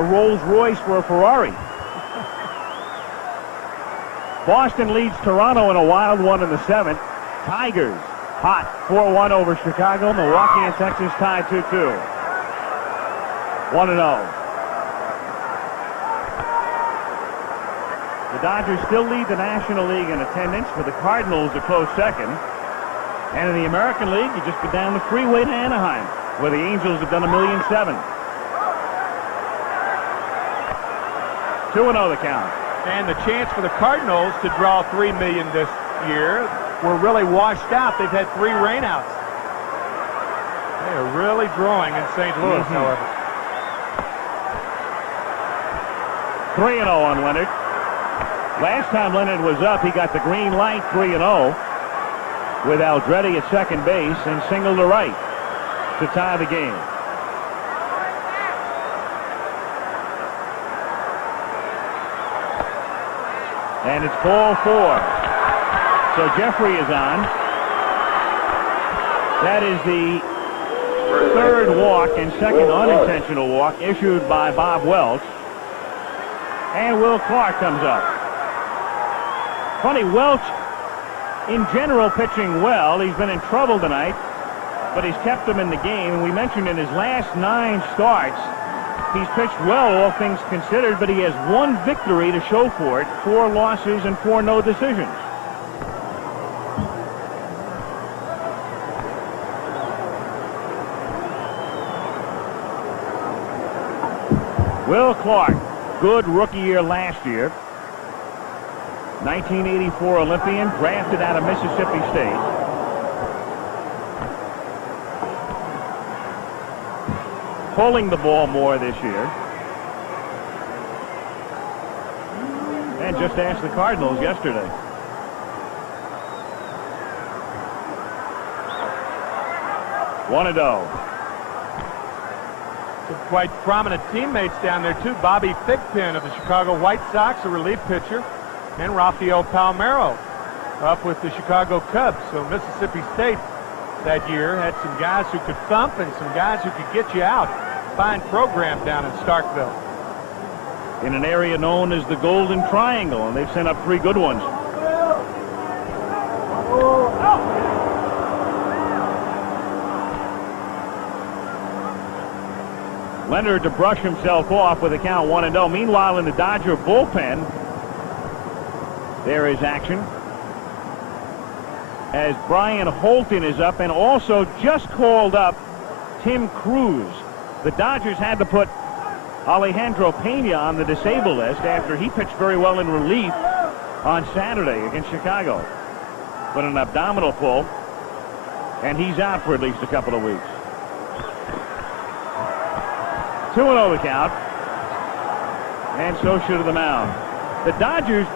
a Rolls Royce for a Ferrari. Boston leads Toronto in a wild one in the 7th. Tigers hot 4-1 over Chicago. Milwaukee and Texas tied 2-2. 1-0. The Dodgers still lead the National League in attendance, with the Cardinals a close second. And in the American League, you just go down the freeway to Anaheim, where the Angels have done 1,000,007. 2-0 the count. And the chance for the Cardinals to draw $3 million this year were really washed out. They've had 3 rainouts. They are really drawing in St. Louis, however. 3-0 on Leonard. Last time Leonard was up, he got the green light, 3-0, with Aldrete at second base and single to right to tie the game. And it's ball 4. So Jeffrey is on. That is the 3rd walk and 2nd unintentional walk issued by Bob Welch. And Will Clark comes up. Funny, Welch in general pitching well. He's been in trouble tonight, but he's kept them in the game. And we mentioned in his last 9 starts, he's pitched well, all things considered, but he has 1 victory to show for it, 4 losses and 4 no decisions. Will Clark, good rookie year last year. 1984 Olympian, drafted out of Mississippi State. Pulling the ball more this year. And just asked the Cardinals yesterday. One and oh. Some quite prominent teammates down there too. Bobby Thigpen of the Chicago White Sox, a relief pitcher, and Rafael Palmeiro up with the Chicago Cubs. So Mississippi State that year had some guys who could thump and some guys who could get you out. Fine program down in Starkville. In an area known as the Golden Triangle, and they've sent up 3 good ones. Leonard to brush himself off with a count 1-0. Meanwhile, in the Dodger bullpen, there is action as Brian Holton is up, and also just called up Tim Cruz. The Dodgers had to put Alejandro Pena on the disabled list after he pitched very well in relief on Saturday against Chicago. But an abdominal pull, and he's out for at least a couple of weeks. 2-0 the count, and so should the mound. The Dodgers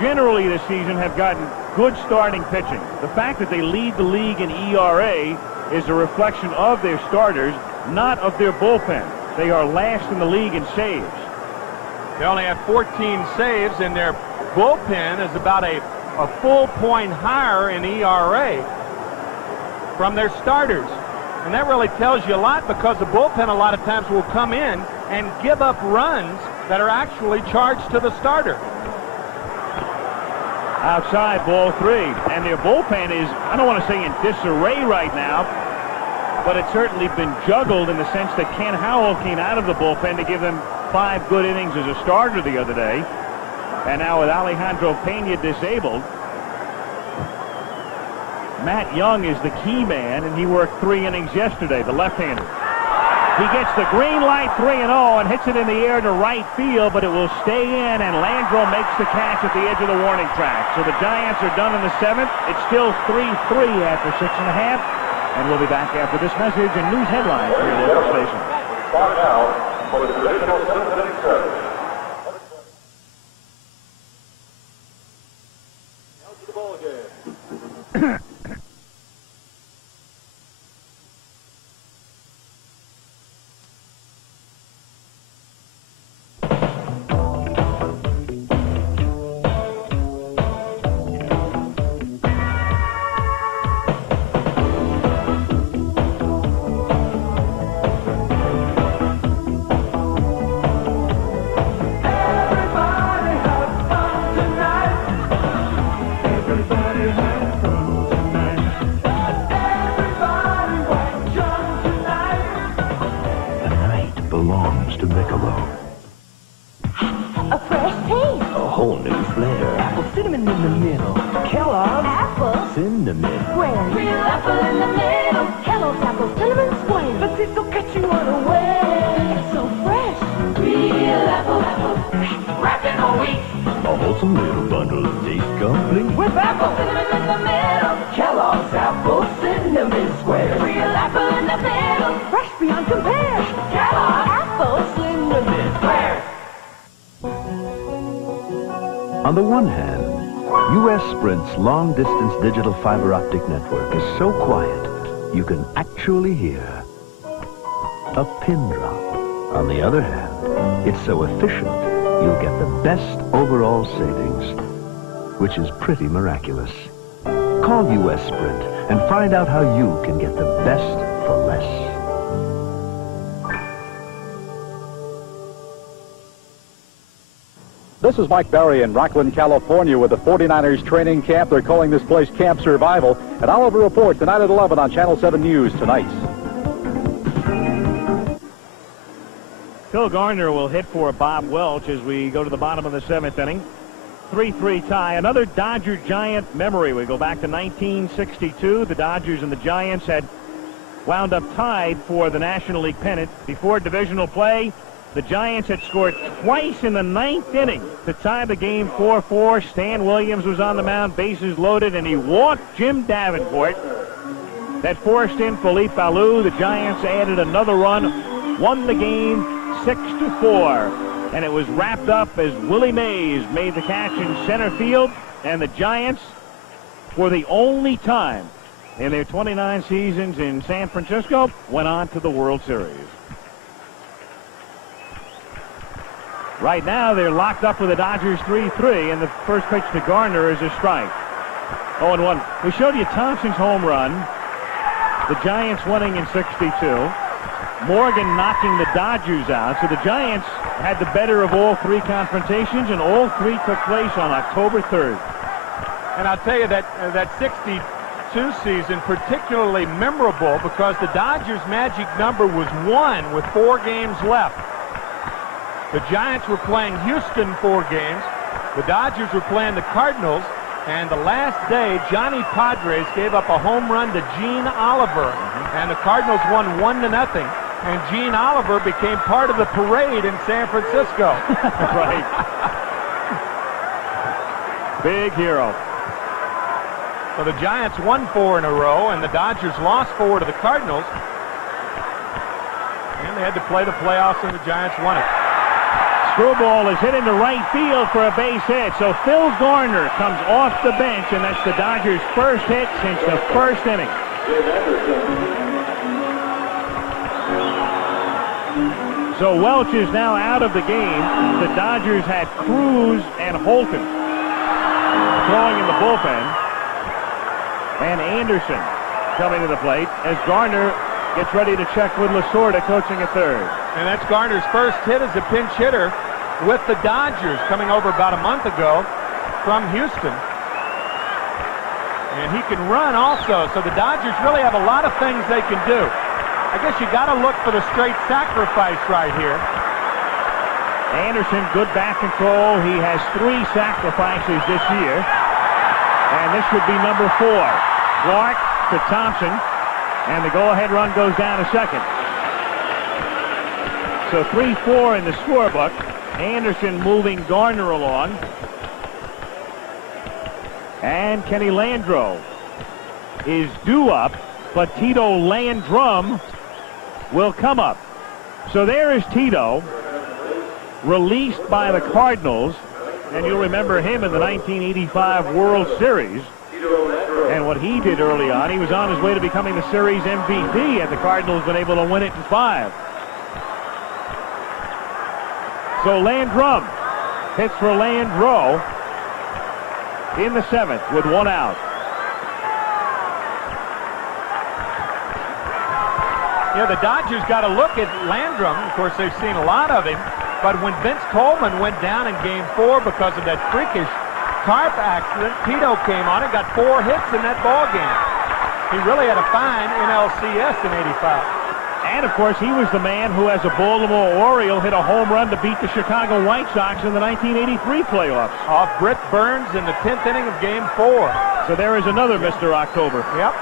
generally this season have gotten good starting pitching. The fact that they lead the league in ERA is a reflection of their starters, not of their bullpen. They are last in the league in saves. They only have 14 saves, and their bullpen is about a full point higher in ERA from their starters. And that really tells you a lot, because the bullpen a lot of times will come in and give up runs that are actually charged to the starter. Outside, ball 3. And their bullpen is, I don't want to say in disarray right now, but it's certainly been juggled in the sense that Ken Howell came out of the bullpen to give them 5 good innings as a starter the other day. And now with Alejandro Pena disabled, Matt Young is the key man, and he worked 3 innings yesterday, the left-hander. He gets the green light, 3-0, and hits it in the air to right field, but it will stay in, and Landro makes the catch at the edge of the warning track. So the Giants are done in the 7th. It's still 3-3 after 6.5, and we'll be back after this message and news headlines for your local station. Start now for the traditional 7th service. Now to the ball game. belongs to Michelob. A fresh taste. A whole new flair. Apple cinnamon in the middle. Kellogg's Apple. Cinnamon. Square. Real apple in the middle. Kellogg's Apple Cinnamon Square. The taste will catch you unaware. It's so fresh. Real apple. Wrapped in a wheat. A wholesome little bundle of taste complete. With apple Cinnamon in the middle. Kellogg's Apple Cinnamon Square. Real apple in the middle. Fresh beyond compare. Kellogg's Apple Cinnamon Square. On the one hand, U.S. Sprint's long-distance digital fiber optic network is so quiet, you can actually hear a pin drop. On the other hand, it's so efficient, you'll get the best overall savings, which is pretty miraculous. Call U.S. Sprint and find out how you can get the best for less. This is Mike Barry in Rockland, California with the 49ers training camp. They're calling this place Camp Survival. And Oliver reports tonight at 11 on Channel 7 News tonight. Phil Garner will hit for Bob Welch as we go to the bottom of the 7th inning. 3-3 tie. Another Dodger-Giant memory. We go back to 1962. The Dodgers and the Giants had wound up tied for the National League pennant. Before divisional play, the Giants had scored twice in the 9th inning to tie the game 4-4. Stan Williams was on the mound, bases loaded, and he walked Jim Davenport. That forced in Philippe Alou. The Giants added another run, won the game 6-4. And it was wrapped up as Willie Mays made the catch in center field. And the Giants, for the only time in their 29 seasons in San Francisco, went on to the World Series. Right now, they're locked up with the Dodgers 3-3, and the first pitch to Garner is a strike. 0-1. We showed you Thompson's home run. The Giants winning in 62. Morgan knocking the Dodgers out. So the Giants had the better of all three confrontations, and all three took place on October 3rd. And I'll tell you that that 62 season particularly memorable because the Dodgers' magic number was 1 with 4 games left. The Giants were playing Houston 4 games. The Dodgers were playing the Cardinals. And the last day, Johnny Padres gave up a home run to Gene Oliver. And the Cardinals won 1-0. And Gene Oliver became part of the parade in San Francisco. Right. Big hero. So the Giants won 4 in a row, and the Dodgers lost 4 to the Cardinals. And they had to play the playoffs, and the Giants won it. Screwball is hit into right field for a base hit. So Phil Garner comes off the bench, and that's the Dodgers' first hit since the first inning. So Welch is now out of the game. The Dodgers had Cruz and Holton throwing in the bullpen. And Anderson coming to the plate as Garner gets ready to check with Lasorda coaching at third. And that's Garner's first hit as a pinch hitter with the Dodgers, coming over about a month ago from Houston. And he can run also, so the Dodgers really have a lot of things they can do. I guess you got to look for the straight sacrifice right here. Anderson, good bat control. He has 3 sacrifices this year. And this would be number 4. Clark to Thompson. And the go-ahead run goes down to second. So 3-4 in the scorebook. Anderson moving Garner along. And Kenny Landreau is due up, but Tito Landrum will come up. So there is Tito, released by the Cardinals. And you'll remember him in the 1985 World Series. And what he did early on, he was on his way to becoming the series MVP, and the Cardinals been able to win it in 5. So Landrum hits for Landreau in the 7th with 1 out. Yeah, the Dodgers got to look at Landrum. Of course, they've seen a lot of him. But when Vince Coleman went down in Game 4 because of that freakish carp accident, Tito came on and got 4 hits in that ball game. He really had a fine NLCS in '85. And, of course, he was the man who, as a Baltimore Oriole, hit a home run to beat the Chicago White Sox in the 1983 playoffs. Off Britt Burns in the 10th inning of Game 4. So there is another Mr. October. Yep.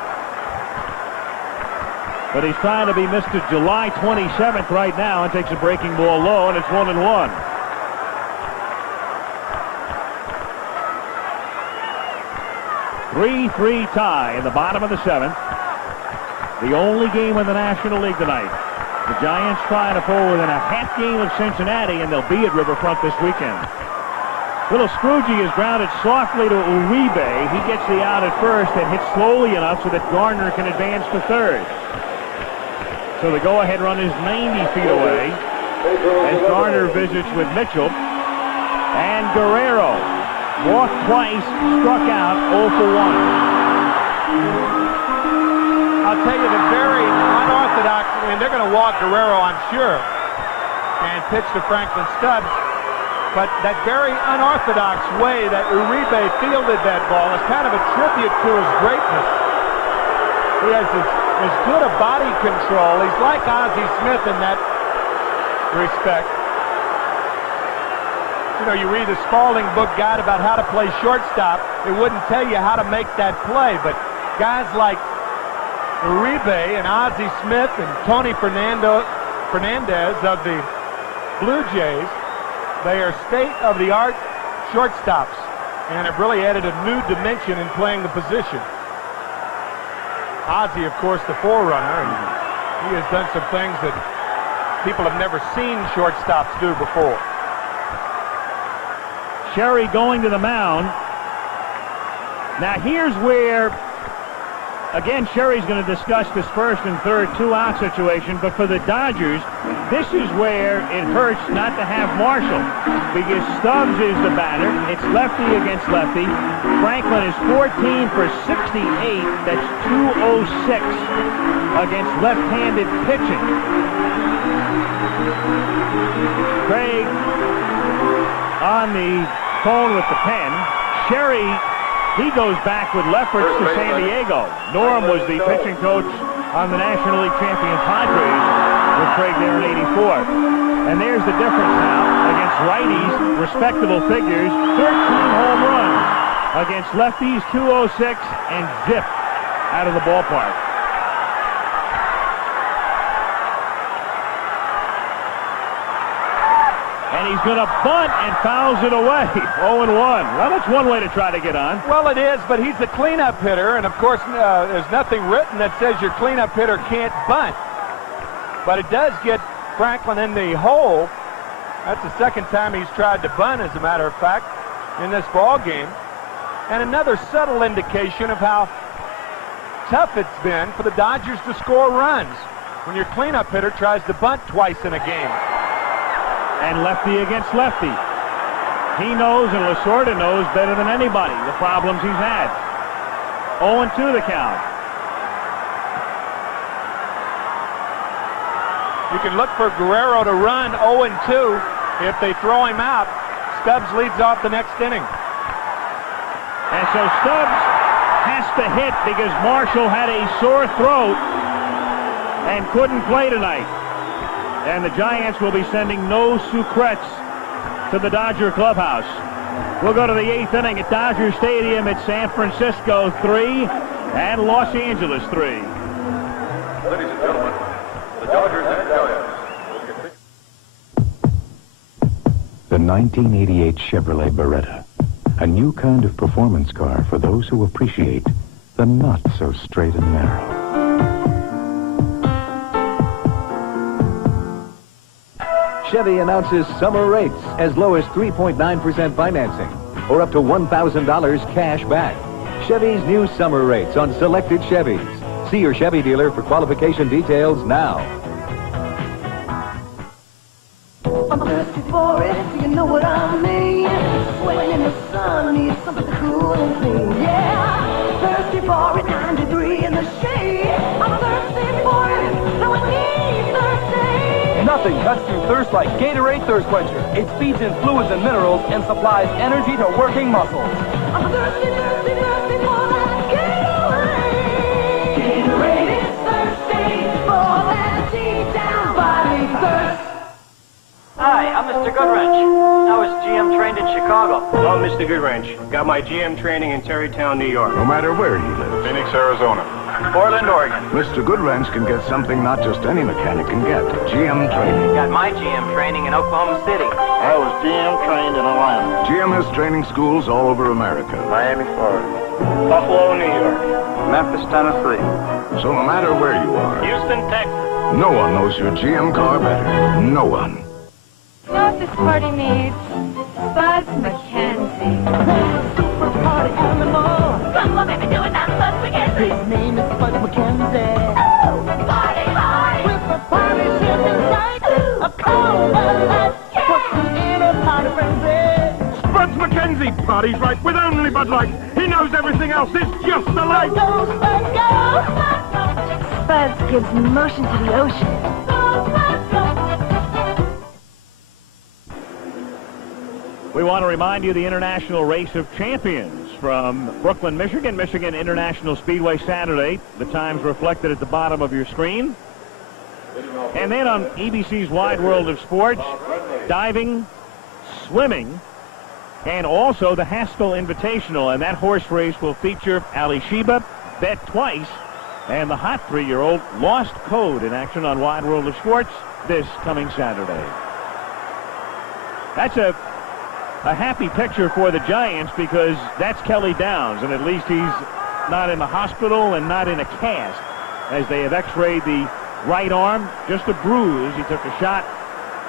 But he's trying to be Mr. July 27th right now and takes a breaking ball low, and it's 1-1. Three tie in the bottom of the 7th. The only game in the National League tonight. The Giants trying to pull within a half game of Cincinnati, and they'll be at Riverfront this weekend. Little Scroogey is grounded softly to Uribe. He gets the out at first and hits slowly enough so that Gardner can advance to third. So the go-ahead run is 90 feet away as Gardner visits with Mitchell. And Guerrero walked twice, struck out 0 for 1. I'll tell you, the very unorthodox, and they're going to walk Guerrero, I'm sure, and pitch to Franklin Stubbs. But that very unorthodox way that Uribe fielded that ball is kind of a tribute to his greatness. He has as good a body control. He's like Ozzie Smith in that respect. You know, you read the Spalding book guide about how to play shortstop. It wouldn't tell you how to make that play, but guys like Uribe and Ozzie Smith and Tony Fernandez of the Blue Jays, they are state-of-the-art shortstops and have really added a new dimension in playing the position. Ozzie, of course, the forerunner, and he has done some things that people have never seen shortstops do before. Sherry going to the mound. Now here's where, again, Sherry's going to discuss this first and third two-out situation, but for the Dodgers, this is where it hurts not to have Marshall, because Stubbs is the batter. It's lefty against lefty. Franklin is 14 for 68. That's 206 against left-handed pitching. Craig on the phone with the pen. Sherry, he goes back with Lefferts to San Diego. Norm was the pitching coach on the National League champion Padres with Craig there in '84. And there's the difference now against righties, respectable figures, 13 home runs. Against lefties, 206, and zip out of the ballpark. And he's going to bunt and fouls it away. 0-1. Well, that's one way to try to get on. Well, it is, but he's the cleanup hitter, and of course, there's nothing written that says your cleanup hitter can't bunt. But it does get Franklin in the hole. That's the second time he's tried to bunt, as a matter of fact, in this ball game. And another subtle indication of how tough it's been for the Dodgers to score runs when your cleanup hitter tries to bunt twice in a game. And lefty against lefty. He knows, and Lasorda knows better than anybody, the problems he's had. 0-2 the count. You can look for Guerrero to run 0-2. If they throw him out, Stubbs leads off the next inning. And so Stubbs has to hit because Marshall had a sore throat and couldn't play tonight. And the Giants will be sending no Sucrets to the Dodger clubhouse. We'll go to the 8th inning at Dodger Stadium. It's San Francisco 3 and Los Angeles 3. Ladies and gentlemen, the Dodgers and Giants. The 1988 Chevrolet Beretta. A new kind of performance car for those who appreciate the not so straight and narrow. Chevy announces summer rates as low as 3.9% financing or up to $1,000 cash back. Chevy's new summer rates on selected Chevys. See your Chevy dealer for qualification details now. I'm thirsty for it, you know what I mean. Sweating in the sun, need something to cool and clean. Yeah, thirsty for it, 9 degrees in the shade. I'm thirsty for it, so I need thirsty. Nothing cuts through thirst like Gatorade Thirst Quencher. It speeds in fluids and minerals and supplies energy to working muscles. I'm thirsty, thirsty, thirsty for that Gatorade. Gatorade is thirsty for that T. Mr. Goodwrench. I was GM trained in Chicago. I'm Mr. Goodwrench. Got my GM training in Terrytown, New York. No matter where he lives. Phoenix, Arizona. Portland, Oregon. Mr. Goodwrench can get something not just any mechanic can get. GM training. Got my GM training in Oklahoma City. I was GM trained in Atlanta. GM has training schools all over America. Miami, Florida. Buffalo, New York. Memphis, Tennessee. So no matter where you are, Houston, Texas. no one knows your GM car better. No one. You know what this party needs? Buzz McKenzie. Super party animal. Come on, baby, do it now, Buzz McKenzie. His name is Buzz McKenzie. Oh, party hard. With the party ship inside, a cold light. Puts him in a party frenzy. Buzz McKenzie parties right with only Bud Light. He knows everything else is just a light. Go, Spud, go. Buzz gives motion to the ocean. We want to remind you the International Race of Champions from Brooklyn, Michigan, Michigan International Speedway Saturday. The times reflected at the bottom of your screen. And then on ABC's Wide World of Sports, diving, swimming, and also the Haskell Invitational. And that horse race will feature Ali Sheba, Bet Twice, and the hot 3-year-old Lost Code in action on Wide World of Sports this coming Saturday. That's a happy picture for the Giants because that's Kelly Downs, and at least he's not in the hospital and not in a cast as they have x-rayed the right arm. Just a bruise. He took a shot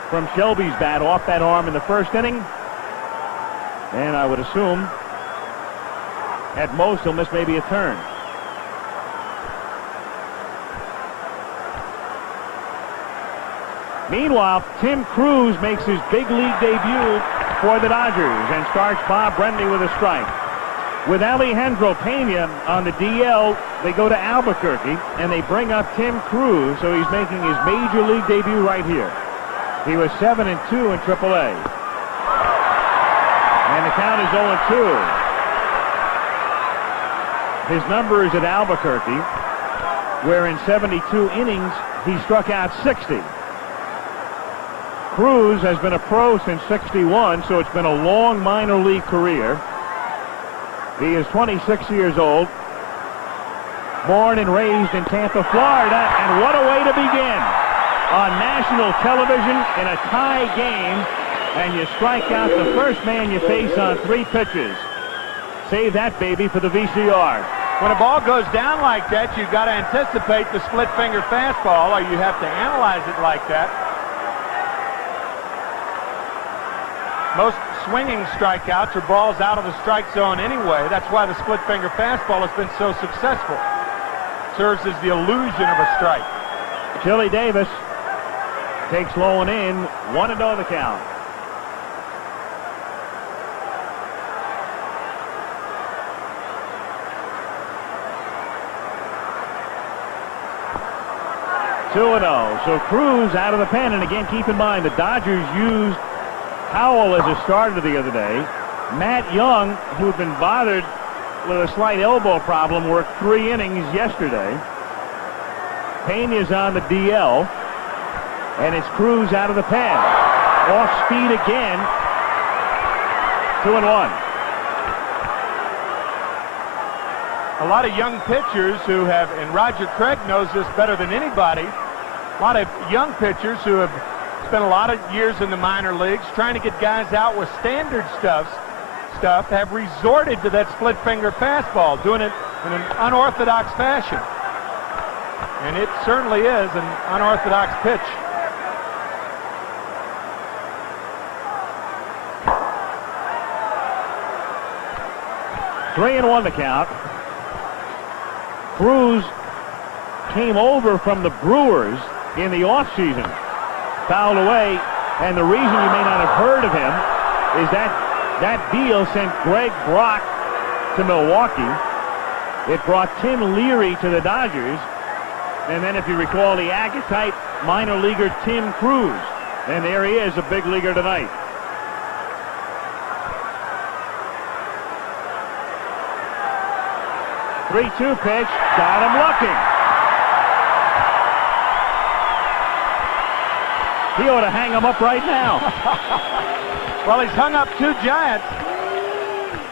from Shelby's bat off that arm in the first inning, and I would assume at most he'll miss maybe a turn. Meanwhile, Tim Cruz makes his big league debut for the Dodgers and starts Bob Brenly with a strike. With Alejandro Pena on the DL, they go to Albuquerque and they bring up Tim Cruz, so he's making his major league debut right here. He was 7-2 in AAA. And the count is 0-2. His numbers at Albuquerque, where in 72 innings he struck out 60. Cruz has been a pro since '61, so it's been a long minor league career. He is 26 years old, born and raised in Tampa, Florida, and what a way to begin on national television in a tie game, and you strike out the first man you face on 3 pitches. Save that baby for the VCR. When a ball goes down like that, you've got to anticipate the split finger fastball, or you have to analyze it like that. Most swinging strikeouts are balls out of the strike zone anyway. That's why the split finger fastball has been so successful. Serves as the illusion of a strike. Chili Davis takes low and in. 1-0 the count. So Cruz out of the pen, and again keep in mind the Dodgers used Howell as a starter the other day. Matt Young, who'd been bothered with a slight elbow problem, worked 3 innings yesterday. Pena's on the DL, and it's Cruz out of the pen. Off speed again. 2-1. A lot of young pitchers who have, and Roger Craig knows this better than anybody, a lot of young pitchers who have spent a lot of years in the minor leagues trying to get guys out with standard stuff have resorted to that split finger fastball, doing it in an unorthodox fashion. And it certainly is an unorthodox pitch. Three and 1 the count. Cruz came over from the Brewers in the offseason. Fouled away, and the reason you may not have heard of him is that deal sent Greg Brock to Milwaukee. It brought Tim Leary to the Dodgers, and then if you recall the Agate minor leaguer Tim Cruz, and there he is, a big leaguer tonight. Three-two pitch, got him looking. He ought to hang him up right now. Well, he's hung up 2 Giants.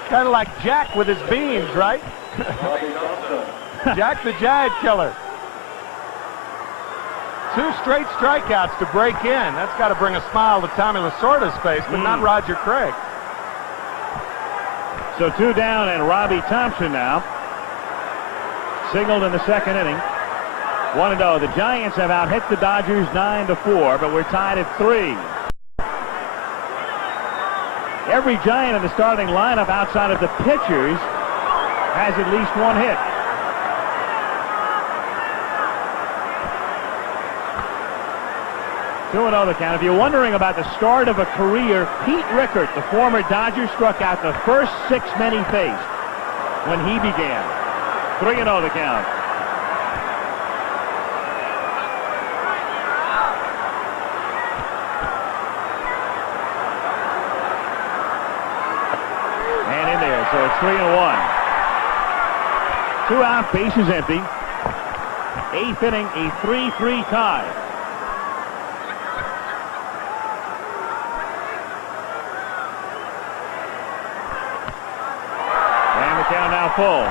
Kind of like Jack with his beans, right? Jack the Giant Killer. 2 straight strikeouts to break in. That's got to bring a smile to Tommy Lasorda's face, but not Roger Craig. So 2 down, and Robbie Thompson now signaled in the second inning. 1-0. The Giants have out-hit the Dodgers 9-4, but we're tied at 3. Every Giant in the starting lineup outside of the pitchers has at least 1 hit. Two and 0 the count. If you're wondering about the start of a career, Pete Rickert, the former Dodger, struck out the first 6 men he faced when he began. 3-0 the count. And in there, so it's 3-1. 2 out, bases empty. 8th inning, a 3-3 tie. Count now full.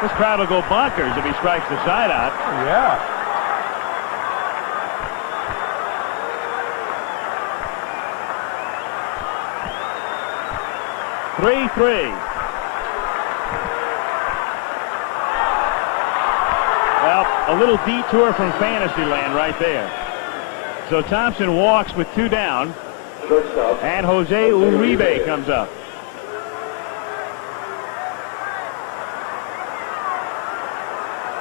This crowd will go bonkers if he strikes the side out. Yeah. Three. Well, a little detour from Fantasyland right there. So Thompson walks with 2 down, and Jose Uribe comes up.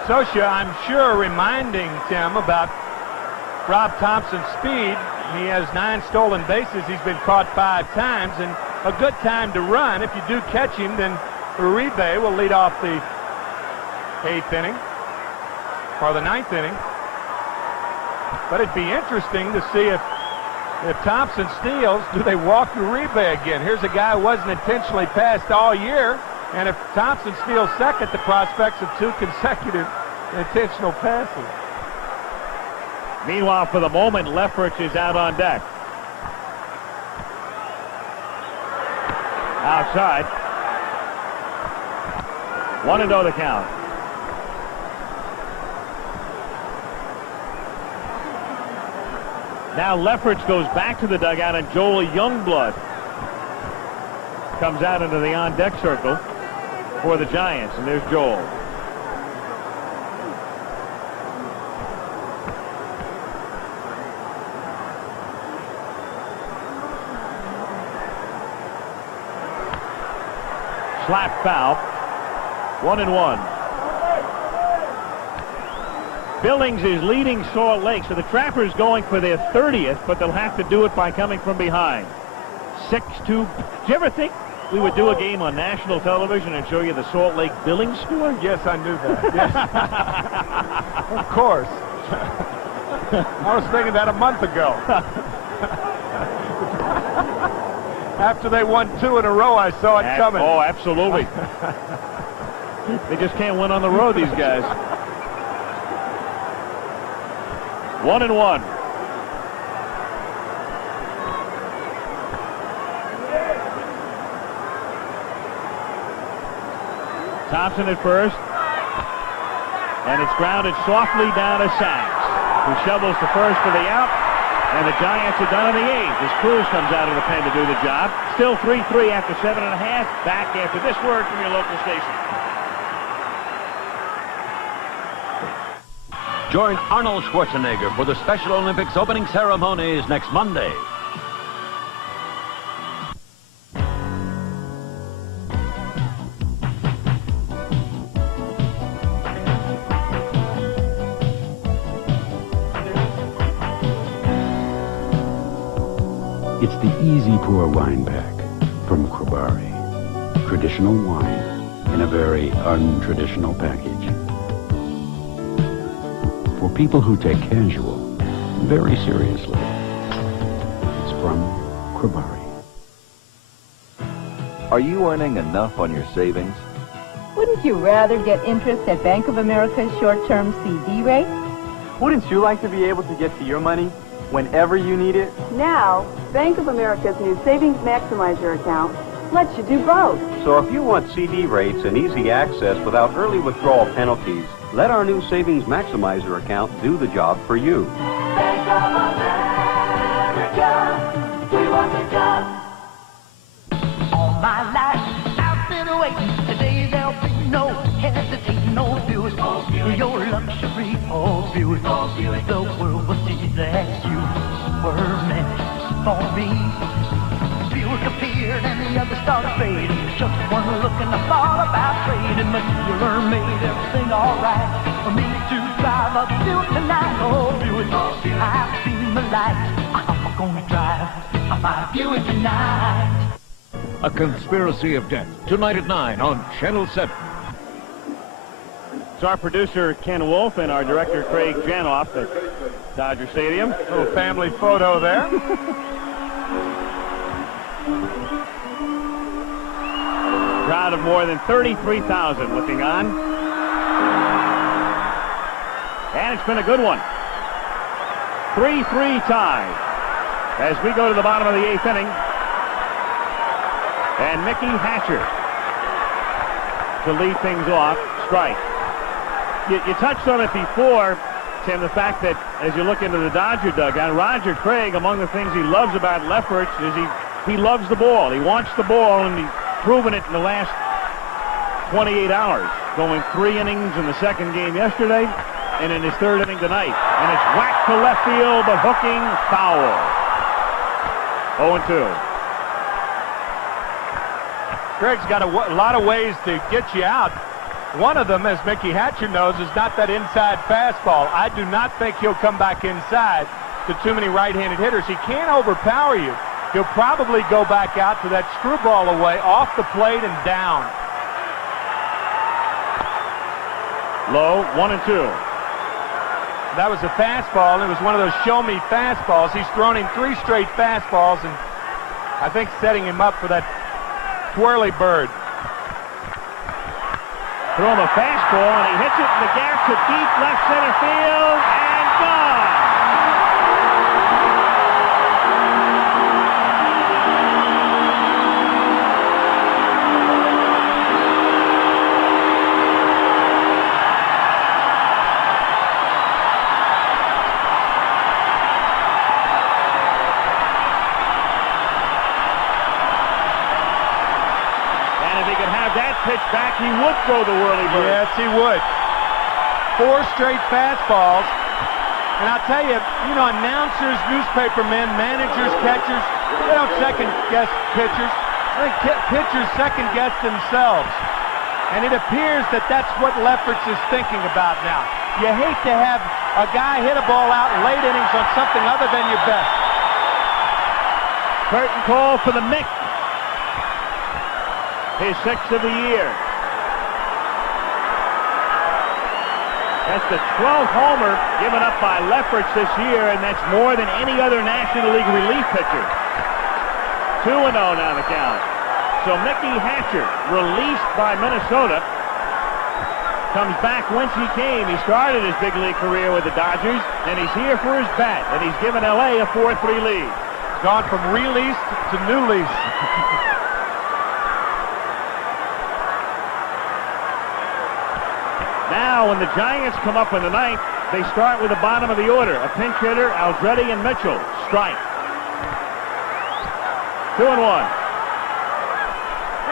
Scioscia, I'm sure, reminding Tim about Rob Thompson's speed. He has 9 stolen bases. He's been caught 5 times, and a good time to run. If you do catch him, then Uribe will lead off the 8th inning, or the 9th inning. But it'd be interesting to see if Thompson steals, do they walk Uribe again? Here's a guy who wasn't intentionally passed all year. And if Thompson steals second, the prospects of 2 consecutive intentional passes. Meanwhile, for the moment, Lefferts is out on deck. Outside. 1-0 the count. Now Lefferts goes back to the dugout, and Joel Youngblood comes out into the on-deck circle for the Giants, and there's Joel. Slap foul. 1-1. Billings is leading Salt Lake, so the Trappers going for their 30th, but they'll have to do it by coming from behind. 6-2. Do you ever think we would do a game on national television and show you the Salt Lake Billings score? Yes, I knew that. Yes. Of course. I was thinking that a month ago. After they won 2 in a row, I saw it coming. Oh, absolutely. They just can't win on the road, these guys. 1-1. Thompson at first, and it's grounded softly down to Sachs, who shovels to first for the out, and the Giants are done in the 8th as Cruz comes out of the pen to do the job. Still 3-3 after 7.5. Back after this word from your local station. Join Arnold Schwarzenegger for the Special Olympics opening ceremonies next Monday. It's the Easy Pour wine pack from Krabari. Traditional wine in a very untraditional package. For people who take casual very seriously. It's from Krabari. Are you earning enough on your savings? Wouldn't you rather get interest at Bank of America's short-term CD rate? Wouldn't you like to be able to get to your money whenever you need it? Now, Bank of America's new Savings Maximizer account lets you do both. So if you want CD rates and easy access without early withdrawal penalties, let our new Savings Maximizer account do the job for you. Bank of America, we want the job. All my life, I've been waiting. Today there'll be no hesitation, no Buick. Your luxury, oh Buick. The world will see that you were meant for me. Buick appeared and the others started fading. Just one look and I thought about trading. But you made everything alright for me to drive a Buick tonight. Oh Buick, I've seen the light. I'm gonna drive my Buick tonight. A Conspiracy of Death, tonight at 9 on Channel 7. It's our producer, Ken Wolf, and our director, Craig Janoff at Dodger Stadium. Little family photo there. Crowd of more than 33,000 looking on. And it's been a good one. 3-3 tie as we go to the bottom of the 8th inning. And Mickey Hatcher to lead things off. Strike. You touched on it before, Tim, the fact that as you look into the Dodger dugout, Roger Craig, among the things he loves about Lefferts is he loves the ball. He wants the ball, and he's proven it in the last 28 hours, going 3 innings in the second game yesterday and in his 3rd inning tonight. And it's whacked to left field, but hooking foul. 0-2. Craig's got a lot of ways to get you out. One of them, as Mickey Hatcher knows, is not that inside fastball. I do not think he'll come back inside to too many right-handed hitters. He can't overpower you. He'll probably go back out to that screwball away, off the plate and down. Low, 1-2. That was a fastball, and it was one of those show-me fastballs. He's thrown him 3 straight fastballs, and I think setting him up for that twirly bird. Throw him a fastball, and he hits it in the gap to deep left center field, and gone. Pitch back, he would throw the whirly bird. Yes, he would. 4 straight fastballs. And I'll tell you, announcers, newspapermen, managers, catchers, they don't second-guess pitchers. I think pitchers second-guess themselves. And it appears that that's what Lefferts is thinking about now. You hate to have a guy hit a ball out in late innings on something other than your best. Curtain call for the Mick. His 6th of the year. That's the 12th homer given up by Lefferts this year, and that's more than any other National League relief pitcher. 2-0 now the count. So Mickey Hatcher, released by Minnesota, comes back whence he came. He started his big league career with the Dodgers, and he's here for his bat, and he's given L.A. a 4-3 lead. Gone from released to new lease. Now, when the Giants come up in the 9th, they start with the bottom of the order. A pinch hitter, Aldrete and Mitchell. Strike. 2-1.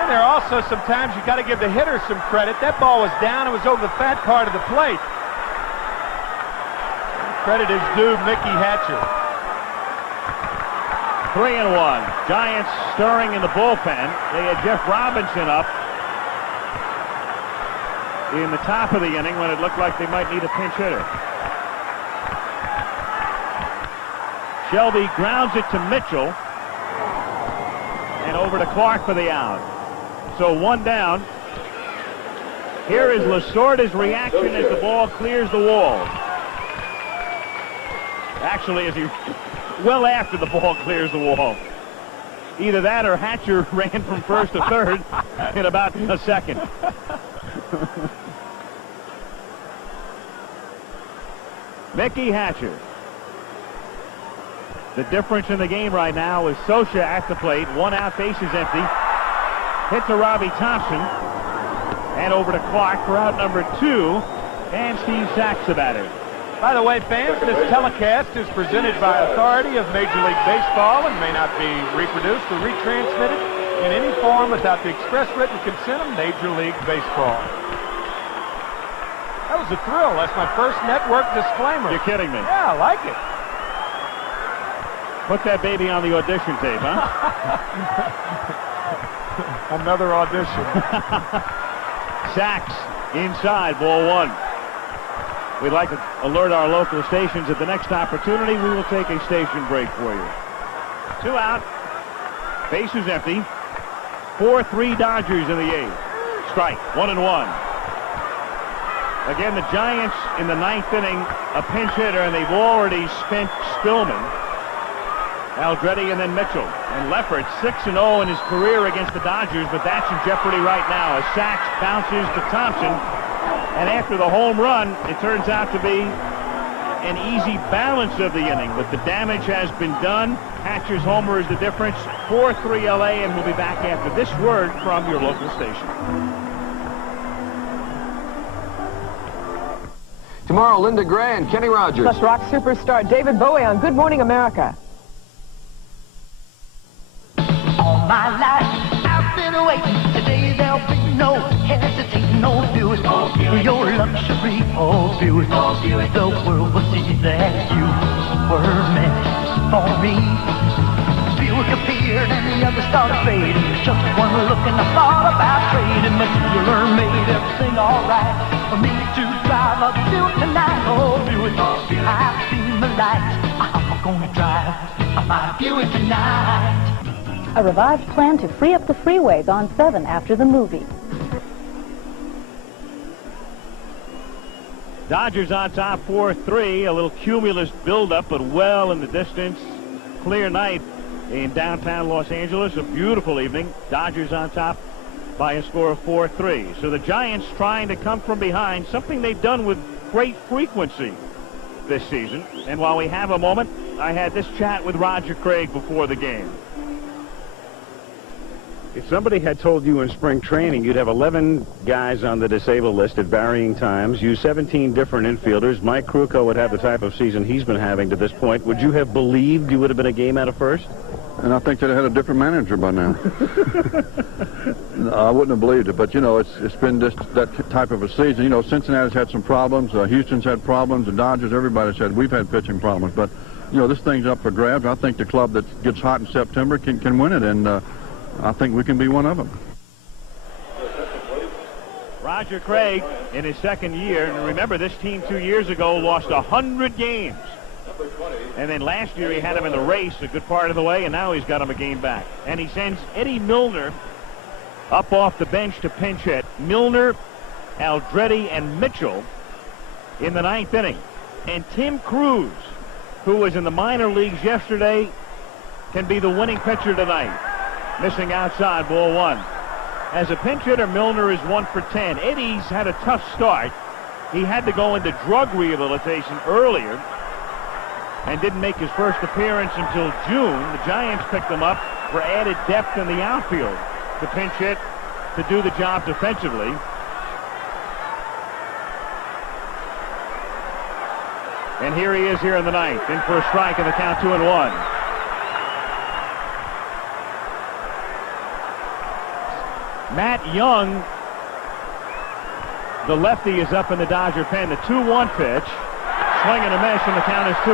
And there are also sometimes you got to give the hitter some credit. That ball was down. It was over the fat part of the plate. Credit is due Mickey Hatcher. 3-1. Giants stirring in the bullpen. They had Jeff Robinson up in the top of the inning when it looked like they might need a pinch hitter. Shelby grounds it to Mitchell. And over to Clark for the out. So 1 down. Here is Lasorda's reaction as the ball clears the wall. Actually, well after the ball clears the wall. Either that or Hatcher ran from first to third in about a second. Mickey Hatcher. The difference in the game right now is Sosha at the plate. 1 out, bases empty. Hit to Robbie Thompson. And over to Clark for out number 2. And Steve Sachs the batter. By the way, fans, this telecast is presented by authority of Major League Baseball and may not be reproduced or retransmitted in any form without the express written consent of Major League Baseball. That was a thrill. That's my first network disclaimer. You're kidding me. Yeah, I like it. Put that baby on the audition tape, huh? Another audition. Sachs inside, ball 1. We'd like to alert our local stations at the next opportunity. We will take a station break for you. 2 out. Bases empty. 4-3 Dodgers in the 8th. Strike. 1-1. Again, the Giants in the 9th inning, a pinch hitter, and they've already spent Spillman, Aldrete, and then Mitchell. And Leffert 6-0 in his career against the Dodgers, but that's in jeopardy right now as Sachs bounces to Thompson. And after the home run, it turns out to be an easy balance of the inning, but the damage has been done. Hatcher's homer is the difference. 4-3 LA, and we'll be back after this word from your local station. Tomorrow, Linda Gray and Kenny Rogers. Plus rock superstar David Bowie on Good Morning America. All my life, I've been waiting. Today there'll be no hesitating, no Buick. Your luxury, oh Buick. The world will see that you were meant for me. Buick appeared and the others started fading. Just one look and I thought about trading. But Bueller made everything alright for me to drive a Buick tonight. Oh Buick, I've seen the lights. I'm gonna drive my Buick tonight. A revived plan to free up the freeways on 7 after the movie. Dodgers on top 4-3. A little cumulus buildup, but well in the distance. Clear night in downtown Los Angeles. A beautiful evening. Dodgers on top by a score of 4-3. So the Giants trying to come from behind, something they've done with great frequency this season. And while we have a moment, I had this chat with Roger Craig before the game. If somebody had told you in spring training you'd have 11 guys on the disabled list at varying times, use 17 different infielders, Mike Krukow would have the type of season he's been having to this point, would you have believed you would have been a game out of first? And I think they'd have had a different manager by now. No, I wouldn't have believed it, but, you know, it's been just that type of a season. You know, Cincinnati's had some problems, Houston's had problems, the Dodgers, everybody's had, we've had pitching problems, but, you know, this thing's up for grabs. I think the club that gets hot in September can win it, and I think we can be one of them. Roger Craig in his second year, and remember this team 2 years ago lost 100 games. And then last year he had him in the race a good part of the way, and now he's got him a game back. And he sends Eddie Milner up off the bench to pinch hit. Milner, Aldrete, and Mitchell in the 9th inning. And Tim Cruz, who was in the minor leagues yesterday, can be the winning pitcher tonight. Missing outside, ball 1. As a pinch hitter, Milner is 1 for 10. Eddie's had a tough start. He had to go into drug rehabilitation earlier and didn't make his first appearance until June. The Giants picked him up for added depth in the outfield to pinch hit, to do the job defensively. And here he is here in the 9th, in for a strike in the count, 2-1. Matt Young, the lefty, is up in the Dodger pen. The 2-1 pitch. Swing and a miss, and the count is 2-2.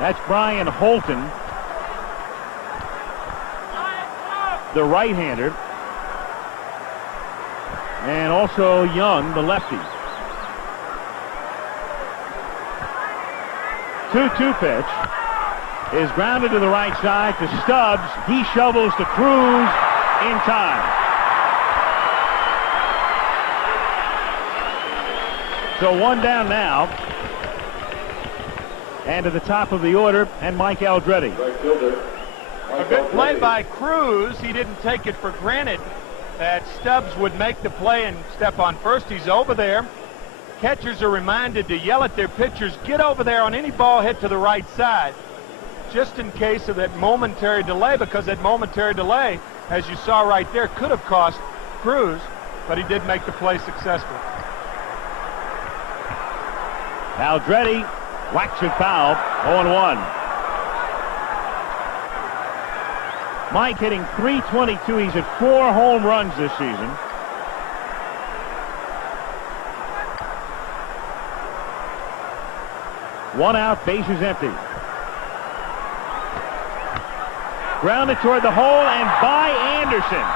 That's Brian Holton, the right-hander. And also Young, the lefty. 2-2 pitch is grounded to the right side to Stubbs. He shovels to Cruz in time. So 1 down now. And to the top of the order, and Mike Aldrete. A good play by Cruz. He didn't take it for granted that Stubbs would make the play and step on first. He's over there. Catchers are reminded to yell at their pitchers, get over there on any ball hit to the right side, just in case of that momentary delay, because that momentary delay, as you saw right there, could have cost Cruz, but he did make the play successful. Aldretti whacks it foul, 0-1. Mike hitting .322. He's at 4 home runs this season. One out, bases empty. Grounded toward the hole and by Anderson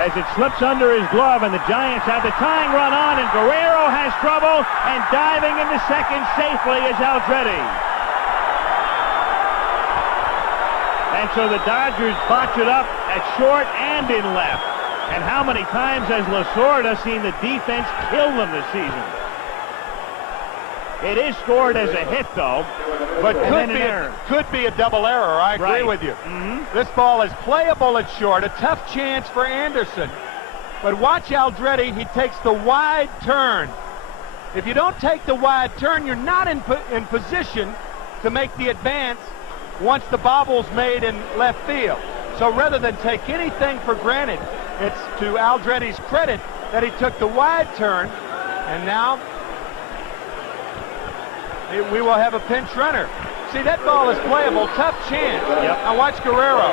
as it slips under his glove, and the Giants have the tying run on, and Guerrero has trouble, and diving into second safely is Aldretti. And so the Dodgers botch it up at short and in left. And how many times has Lasorda seen the defense kill them this season? It is scored as a hit, though, but could be a double error. I agree with you. This ball is playable at short, a tough chance for Anderson. But watch Aldretti, he takes the wide turn. If you don't take the wide turn, you're not in position to make the advance once the bobble's made in left field. So rather than take anything for granted, it's to Aldretti's credit that he took the wide turn, and now we will have a pinch runner. See, that ball is playable, tough chance. Now watch Guerrero.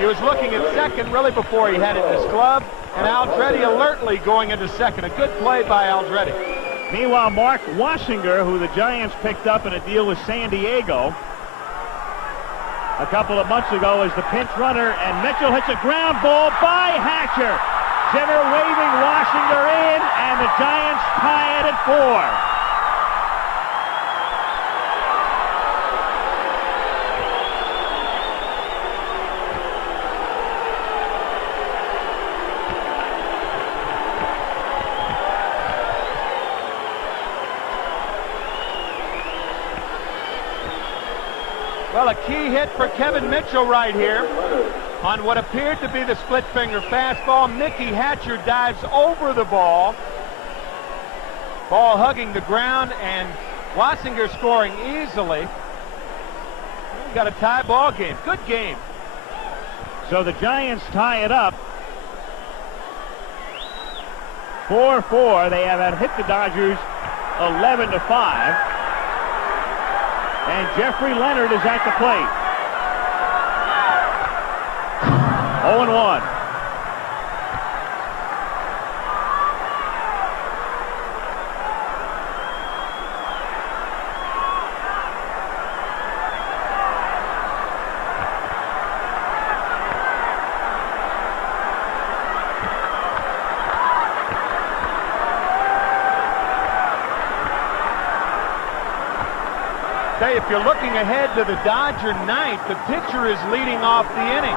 He was looking at second really before he had it in his glove, and Aldretti alertly going into second. A good play by Aldretti. Meanwhile, Mark Wassinger, who the Giants picked up in a deal with San Diego a couple of months ago, is the pinch runner, and Mitchell hits a ground ball by Hatcher. Center waving Wassinger in, and the Giants tie it at 4. Well, a key hit for Kevin Mitchell right here on what appeared to be the split finger fastball. Mickey Hatcher dives over the ball. Ball hugging the ground, and Wassinger scoring easily. We got a tie ball game. Good game. So the Giants tie it up 4-4. They have hit the Dodgers 11-5. And Jeffrey Leonard is at the plate. 0-1. If you're looking ahead to the Dodger ninth, the pitcher is leading off the inning.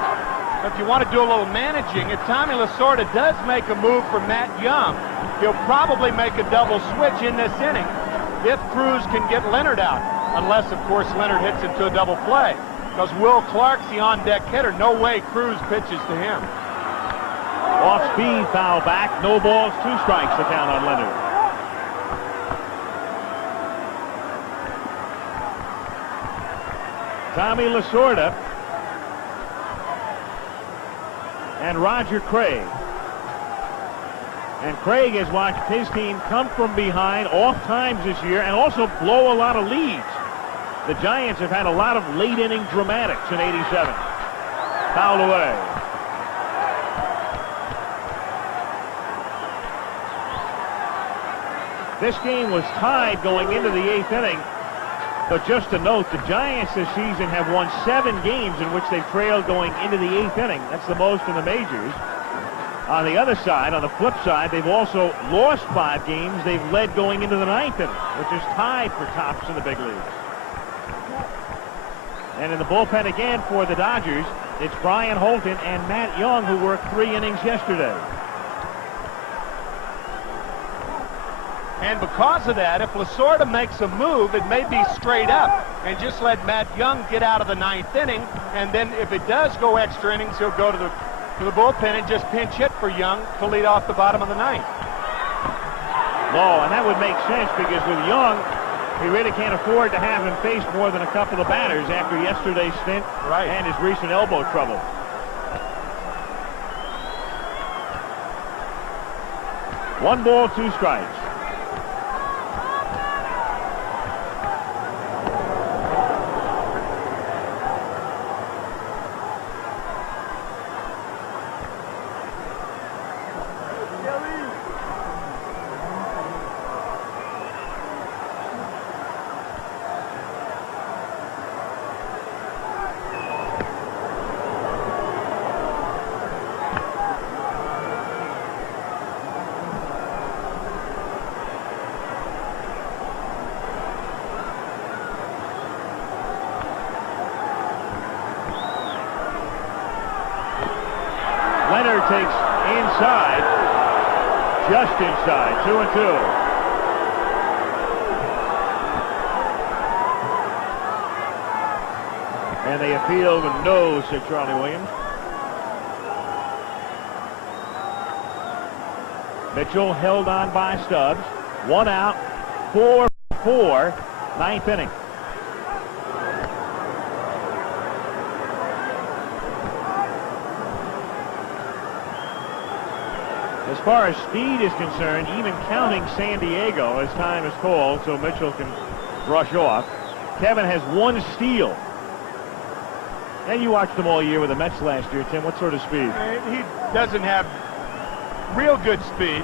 If you want to do a little managing, if Tommy Lasorda does make a move for Matt Young, he'll probably make a double switch in this inning if Cruz can get Leonard out. Unless, of course, Leonard hits into a double play. Because Will Clark's the on-deck hitter. No way Cruz pitches to him. Off speed, foul back. No balls, 2 strikes to count on Leonard. Tommy Lasorda and Roger Craig. And Craig has watched his team come from behind off times this year and also blow a lot of leads. The Giants have had a lot of late inning dramatics in '87. Fouled away. This game was tied going into the 8th inning. But just to note, the Giants this season have won 7 games in which they've trailed going into the 8th inning. That's the most in the majors. On the other side, on the flip side, they've also lost 5 games they've led going into the 9th inning, which is tied for tops in the big leagues. And in the bullpen again for the Dodgers, it's Brian Holton and Matt Young, who worked 3 innings yesterday. And because of that, if Lasorda makes a move, it may be straight up and just let Matt Young get out of the 9th inning. And then if it does go extra innings, he'll go to the to the bullpen and just pinch hit for Young to lead off the bottom of the ninth. Low, and that would make sense because with Young, he really can't afford to have him face more than a couple of batters after yesterday's stint and his recent elbow trouble. One ball, two strikes. Leonard takes inside, just inside, 2-2. And they appeal with no, said Charlie Williams. Mitchell held on by Stubbs. 1 out, 4-4, ninth inning. As far as speed is concerned, even counting San Diego as time is called so Mitchell can brush off, Kevin has 1 steal. And you watched him all year with the Mets last year, Tim. What sort of speed? He doesn't have real good speed.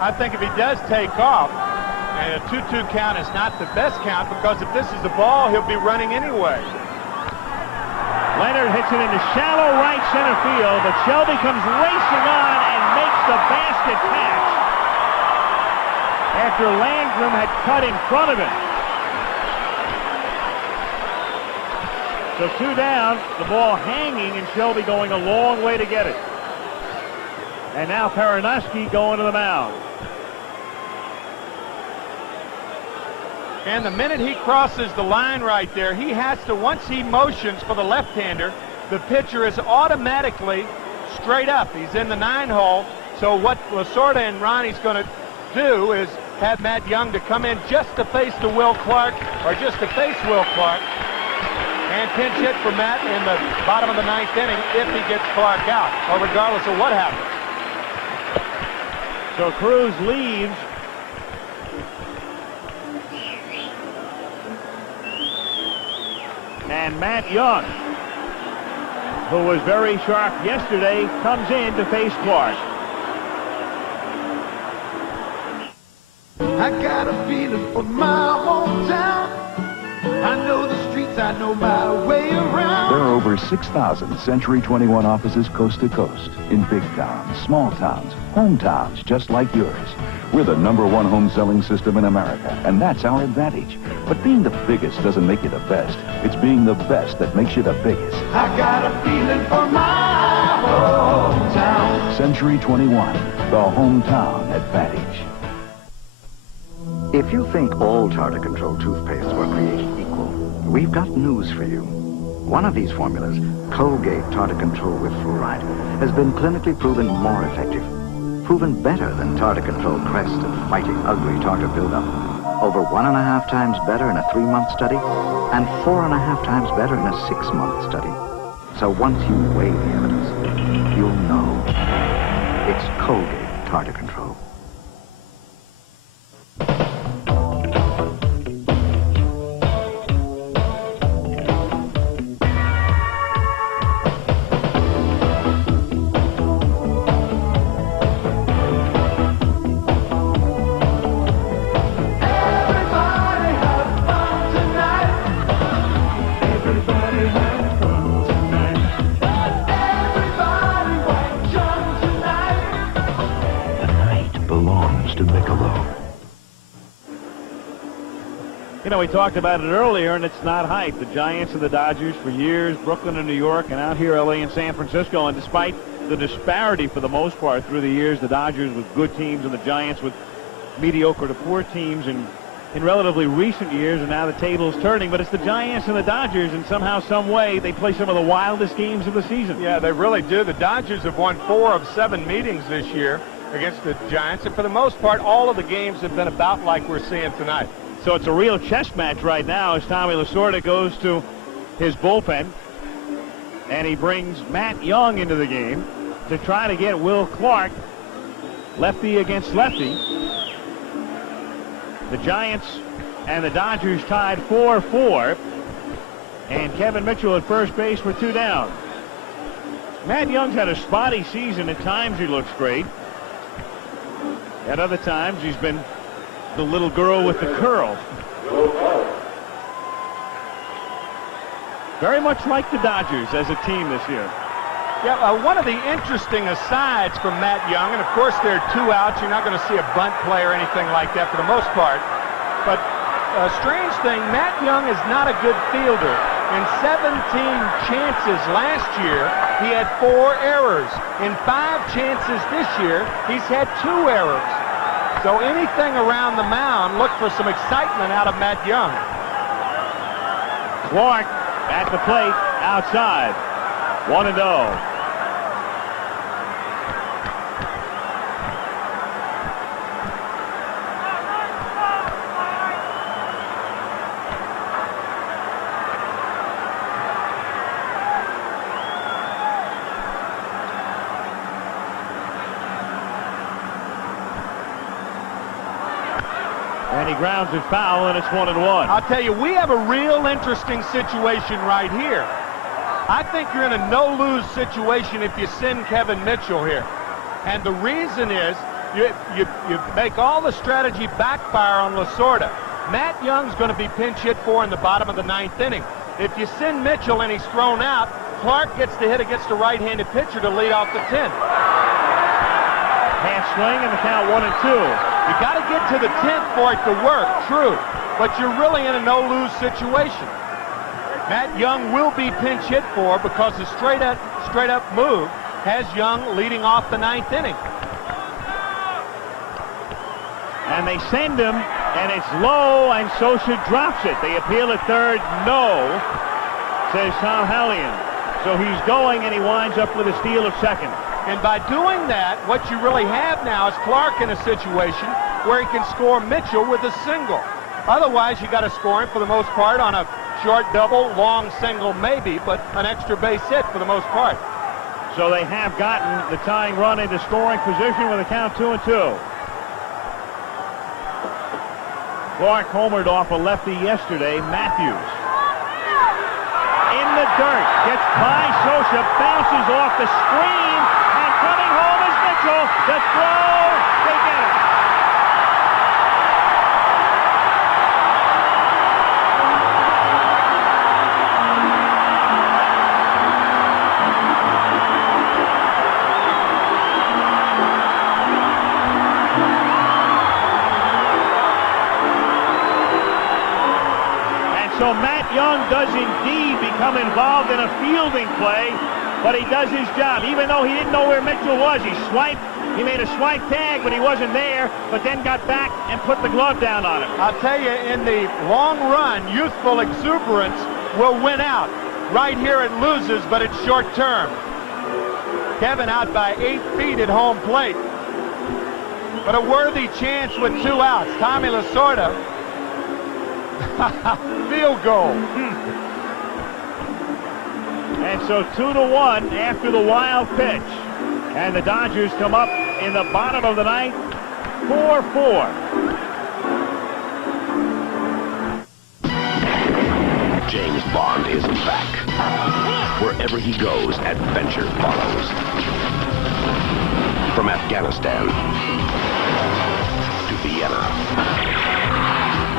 I think if he does take off, and a 2-2 count is not the best count, because if this is a ball, he'll be running anyway. Leonard hits it into shallow right center field, but Shelby comes racing on and makes the basket catch after Landrum had cut in front of him. So 2 down, the ball hanging, and Shelby going a long way to get it. And now Perinoski going to the mound. And the minute he crosses the line right there, he has to, once he motions for the left-hander, the pitcher is automatically straight up. He's in the 9-hole. So what Lasorda and Ronnie's going to do is have Matt Young to come in just to face the Will Clark, or just to face Will Clark, and pinch hit for Matt in the bottom of the 9th inning if he gets Clark out, or regardless of what happens. So Cruz leaves. And Matt Young, who was very sharp yesterday, comes in to face Clark. I got a feeling for my hometown. I know the streets, I know my way around. There are over 6,000 Century 21 offices coast to coast, in big towns, small towns, hometowns just like yours. We're the #1 home selling system in America, and that's our advantage. But being the biggest doesn't make you the best. It's being the best that makes you the biggest. I got a feeling for my hometown. Century 21, the hometown advantage. If you think all tartar control toothpastes were created equal, we've got news for you. One of these formulas, Colgate Tartar Control with Fluoride, has been clinically proven more effective. Proven better than Tartar Control Crest of fighting ugly tartar buildup. Over 1.5 times better in a 3-month study, and 4.5 times better in a 6-month study. So once you weigh the evidence, you'll know. It's Colgate Tartar Control. You know, we talked about it earlier, and it's not hype. The Giants and the Dodgers for years, Brooklyn and New York, and out here LA and San Francisco. And despite the disparity for the most part through the years, the Dodgers with good teams and the Giants with mediocre to poor teams, and in relatively recent years, and now the table's turning. But it's the Giants and the Dodgers, and somehow, some way, they play some of the wildest games of the season. Yeah, they really do. The Dodgers have won 4 of 7 meetings this year against the Giants, and for the most part, all of the games have been about like we're seeing tonight. So it's a real chess match right now as Tommy Lasorda goes to his bullpen, and he brings Matt Young into the game to try to get Will Clark lefty against lefty. The Giants and the Dodgers tied 4-4, and Kevin Mitchell at first base with 2 down. Matt Young's had a spotty season. At times he looks great. At other times he's been the little girl with the curl. Very much like the Dodgers as a team this year. Yeah, one of the interesting asides from Matt Young, and of course there are 2 outs. You're not going to see a bunt play or anything like that for the most part. But a strange thing, Matt Young is not a good fielder. In 17 chances last year, he had 4 errors. In 5 chances this year, he's had 2 errors. So anything around the mound, look for some excitement out of Matt Young. Clark at the plate, outside. 1-0. And he grounds it foul, and it's 1-1. I'll tell you, we have a real interesting situation right here. I think you're in a no-lose situation if you send Kevin Mitchell here. And the reason is you make all the strategy backfire on Lasorda. Matt Young's going to be pinch hit for in the bottom of the 9th inning. If you send Mitchell and he's thrown out, Clark gets the hit against a right-handed pitcher to lead off the 10th. Half swing and the count 1-2. You got to get to the 10th for it to work, true, but you're really in a no-lose situation. Matt Young will be pinch hit for because the straight-up move has Young leading off the 9th inning. And they send him, and it's low, and Sosa drops it. They appeal at third, no, says Tom Hallian. So he's going, and he winds up with a steal of second. And by doing that, what you really have now is Clark in a situation where he can score Mitchell with a single. Otherwise, you got to score him for the most part on a short double, long single maybe, but an extra base hit for the most part. So they have gotten the tying run into scoring position with a count 2-2. Clark homered off a lefty yesterday, Matthews. In the dirt, gets by Sosa, bounces off the screen, and coming home is Mitchell. The throw, they get it. So Matt Young does indeed become involved in a fielding play, but he does his job. Even though he didn't know where Mitchell was, he made a swipe tag, but he wasn't there, but then got back and put the glove down on him. I'll tell you, in the long run, youthful exuberance will win out. Right here it loses, but it's short term. Kevin out by 8 feet at home plate. But a worthy chance with 2 outs. Tommy Lasorda. Field goal. And so 2-1 after the wild pitch. And the Dodgers come up in the bottom of the 9th, 4-4. James Bond is back. Wherever he goes, adventure follows. From Afghanistan to Vienna.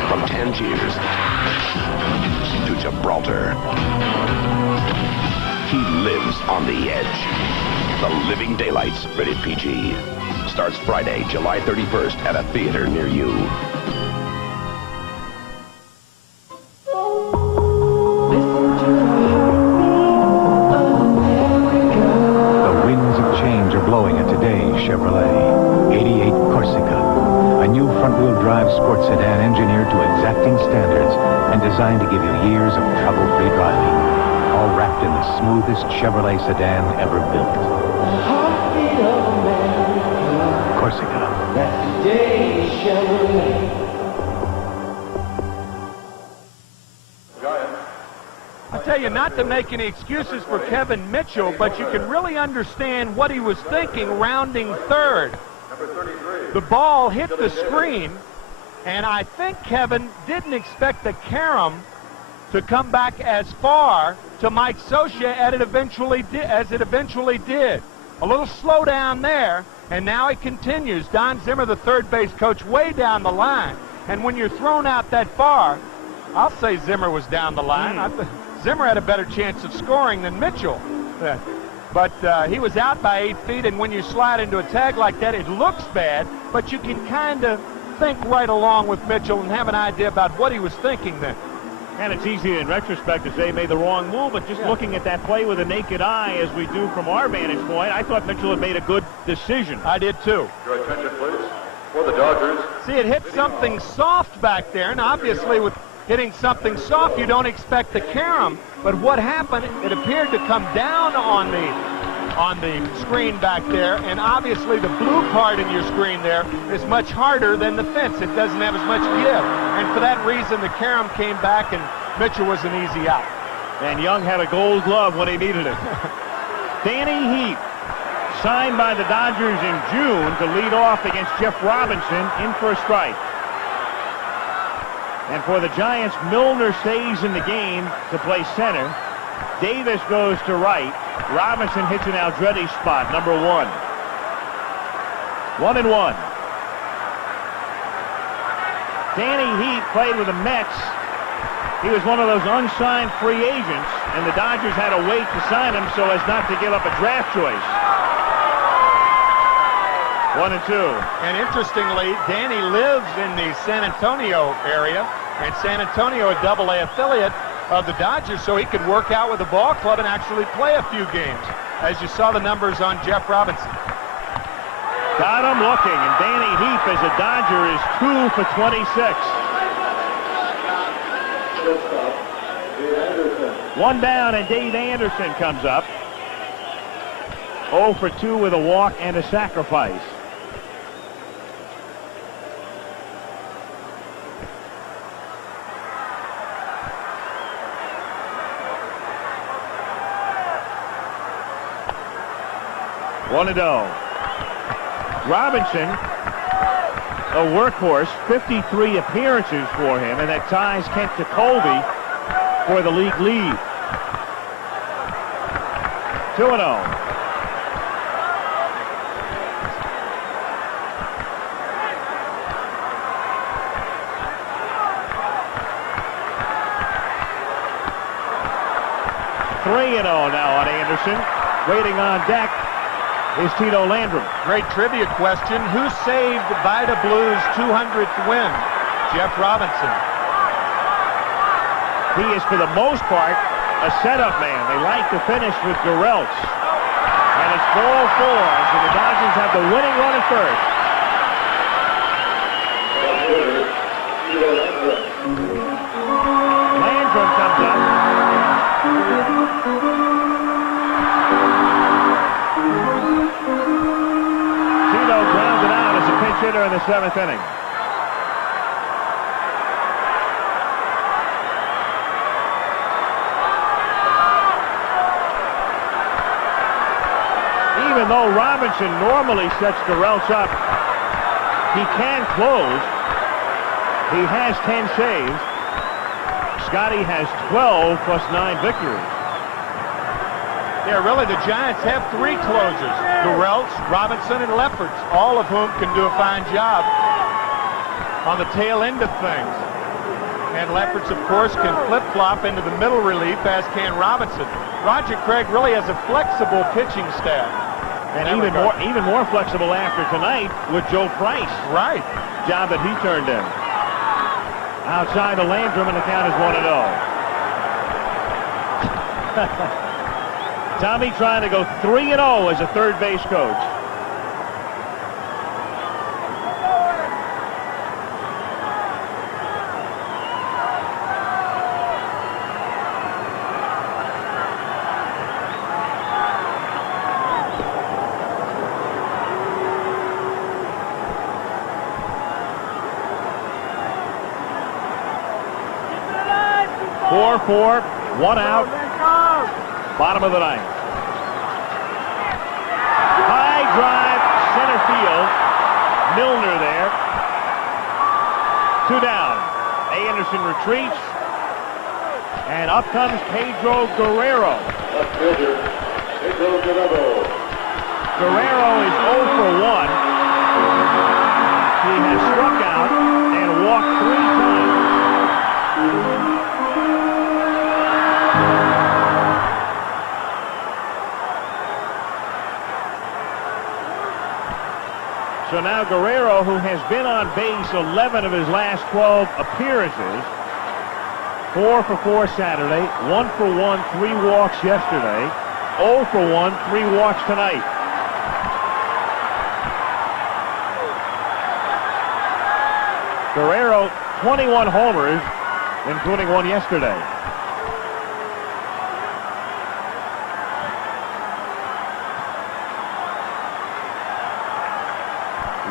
From Tangiers to Gibraltar. He lives on the edge. The Living Daylights, rated PG. Starts Friday, July 31st at a theater near you. The winds of change are blowing at today's Chevrolet. 88 Corsica. A new front-wheel drive sports sedan engineered to exacting standards and designed to give you years of trouble-free driving, all wrapped in the smoothest Chevrolet sedan ever built. Corsica. I tell you, not to make any excuses for Kevin Mitchell, but you can really understand what he was thinking rounding third. The ball hit the screen, and I think Kevin didn't expect the carom to come back as far to Mike Socia as it eventually did. A little slow down there, and now it continues. Don Zimmer, the third base coach, way down the line. And when you're thrown out that far, I'll say Zimmer was down the line. Zimmer had a better chance of scoring than Mitchell. But he was out by 8 feet, and when you slide into a tag like that, it looks bad, but you can kind of think right along with Mitchell and have an idea about what he was thinking then. And it's easy in retrospect to say he made the wrong move, but just looking at that play with a naked eye as we do from our vantage point, I thought Mitchell had made a good decision. I did too. Your attention, please. For the Dodgers. See, it hit something soft back there, and obviously with hitting something soft, you don't expect the carom. But what happened, it appeared to come down on the screen back there, and obviously the blue part in your screen there is much harder than the fence. It doesn't have as much give. And for that reason, the carom came back, and Mitchell was an easy out. And Young had a gold glove when he needed it. Danny Heath, signed by the Dodgers in June to lead off against Jeff Robinson, in for a strike. And for the Giants, Milner stays in the game to play center. Davis goes to right. Robinson hits an Aldrete spot, number 1. 1-1. Danny Heath played with the Mets. He was one of those unsigned free agents, and the Dodgers had to wait to sign him so as not to give up a draft choice. 1-2. And interestingly, Danny lives in the San Antonio area, and San Antonio, a Double-A affiliate of the Dodgers, so he could work out with the ball club and actually play a few games, as you saw the numbers on Jeff Robinson. Got him looking, and Danny Heath as a Dodger is 2 for 26. 1 down, and Dave Anderson comes up. 0 for 2 with a walk and a sacrifice. One to go. Robinson, a workhorse, 53 appearances for him, and that ties Kent Jacoby for the league lead. 2-0. Now on Anderson. Waiting on deck is Tito Landrum. Great trivia question. Who saved Vida Blues' 200th win? Jeff Robinson. He is, for the most part, a setup man. They like to finish with Gerelts. And it's ball 4, so the Dodgers have the winning run at first. Landrum comes up. Hitter in the 7th inning. Even though Robinson normally sets Gerelts up, he can close. He has 10 saves. Scotty has 12 plus 9 victories. Yeah, really, the Giants have 3 closers. Gerelts, Robinson, and Lefferts, all of whom can do a fine job on the tail end of things. And Lefferts, of course, can flip-flop into the middle relief, as can Robinson. Roger Craig really has a flexible pitching staff. And even more flexible after tonight with Joe Price. Right. Job that he turned in. Outside of Landrum, and the count is 1-0. Tommy trying to go 3-0 as a third base coach. 4-4, one out, bottom of the ninth. High drive, center field. Milner there. 2 down. Anderson retreats. And up comes Pedro Guerrero. Guerrero is 0 for 1. He has struck out and walked 3 times. So now Guerrero, who has been on base 11 of his last 12 appearances, 4 for 4 Saturday, 1 for 1, 3 walks yesterday, 0 for 1, 3 walks tonight. Guerrero, 21 homers, including one yesterday.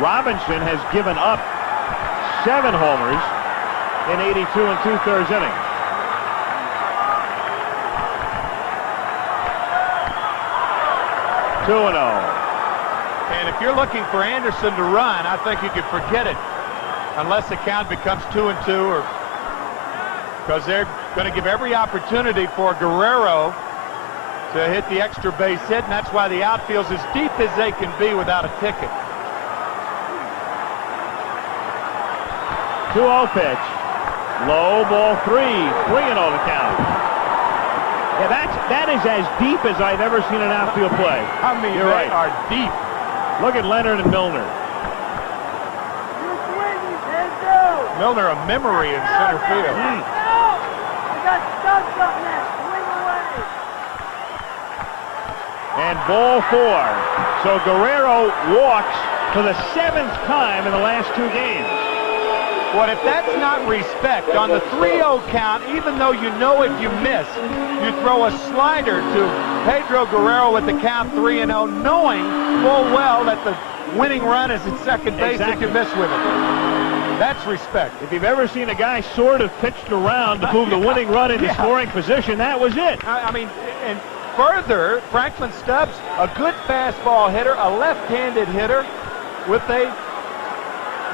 Robinson has given up 7 homers in 82 2/3 innings. Two and 0. And if you're looking for Anderson to run, I think you could forget it, unless the count becomes 2-2, or because they're going to give every opportunity for Guerrero to hit the extra base hit, and that's why the outfield's as deep as they can be without a ticket. 2-0 pitch. Low, ball 3. 3-0 the count. Yeah, that is as deep as I've ever seen an outfield play. I mean, you're right. Are deep. Look at Leonard and Milner. Milner a memory in center field. And ball 4. So Guerrero walks for the 7th time in the last 2 games. What if that's not respect? On the 3-0 count, even though you know if you miss, you throw a slider to Pedro Guerrero with the count 3-0, knowing full well that the winning run is at second base if you miss with it. That's respect. If you've ever seen a guy sort of pitched around to move the winning run into scoring position, that was it. I mean, and further, Franklin Stubbs, a good fastball hitter, a left-handed hitter with a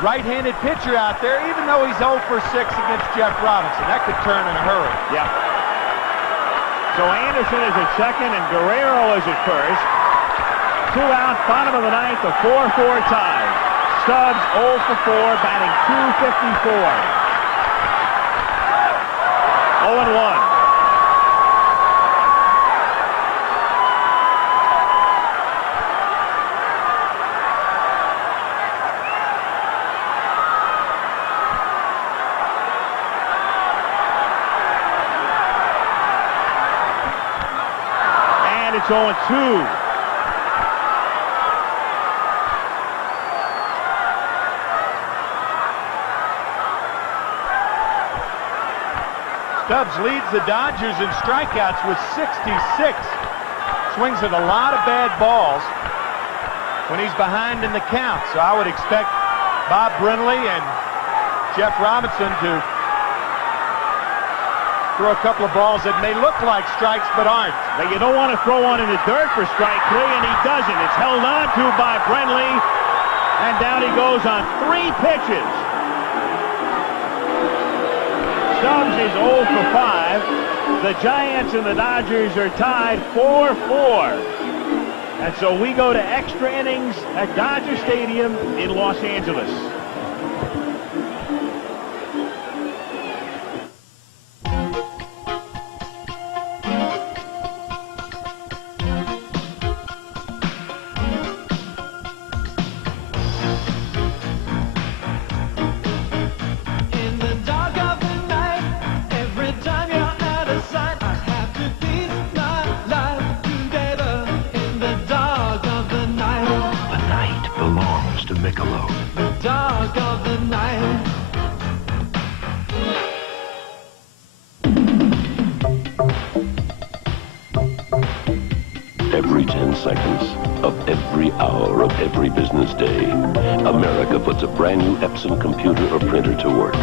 right-handed pitcher out there, even though he's 0 for 6 against Jeff Robinson. That could turn in a hurry. Yeah. So Anderson is at second and Guerrero is at first. 2 out, bottom of the ninth, a 4-4 tie. Stubbs 0 for 4, batting .254. 0-1. It's 0-2. Stubbs leads the Dodgers in strikeouts with 66. Swings at a lot of bad balls when he's behind in the count. So I would expect Bob Brenly and Jeff Robinson to throw a couple of balls that may look like strikes but aren't. But you don't want to throw one in the dirt for strike 3, and he doesn't. It's held on to by Brenly, and down he goes on 3 pitches. Stubbs is 0 for 5. The Giants and the Dodgers are tied 4-4. And so we go to extra innings at Dodger Stadium in Los Angeles. Every 10 seconds of every hour of every business day, America puts a brand new Epson computer or printer to work.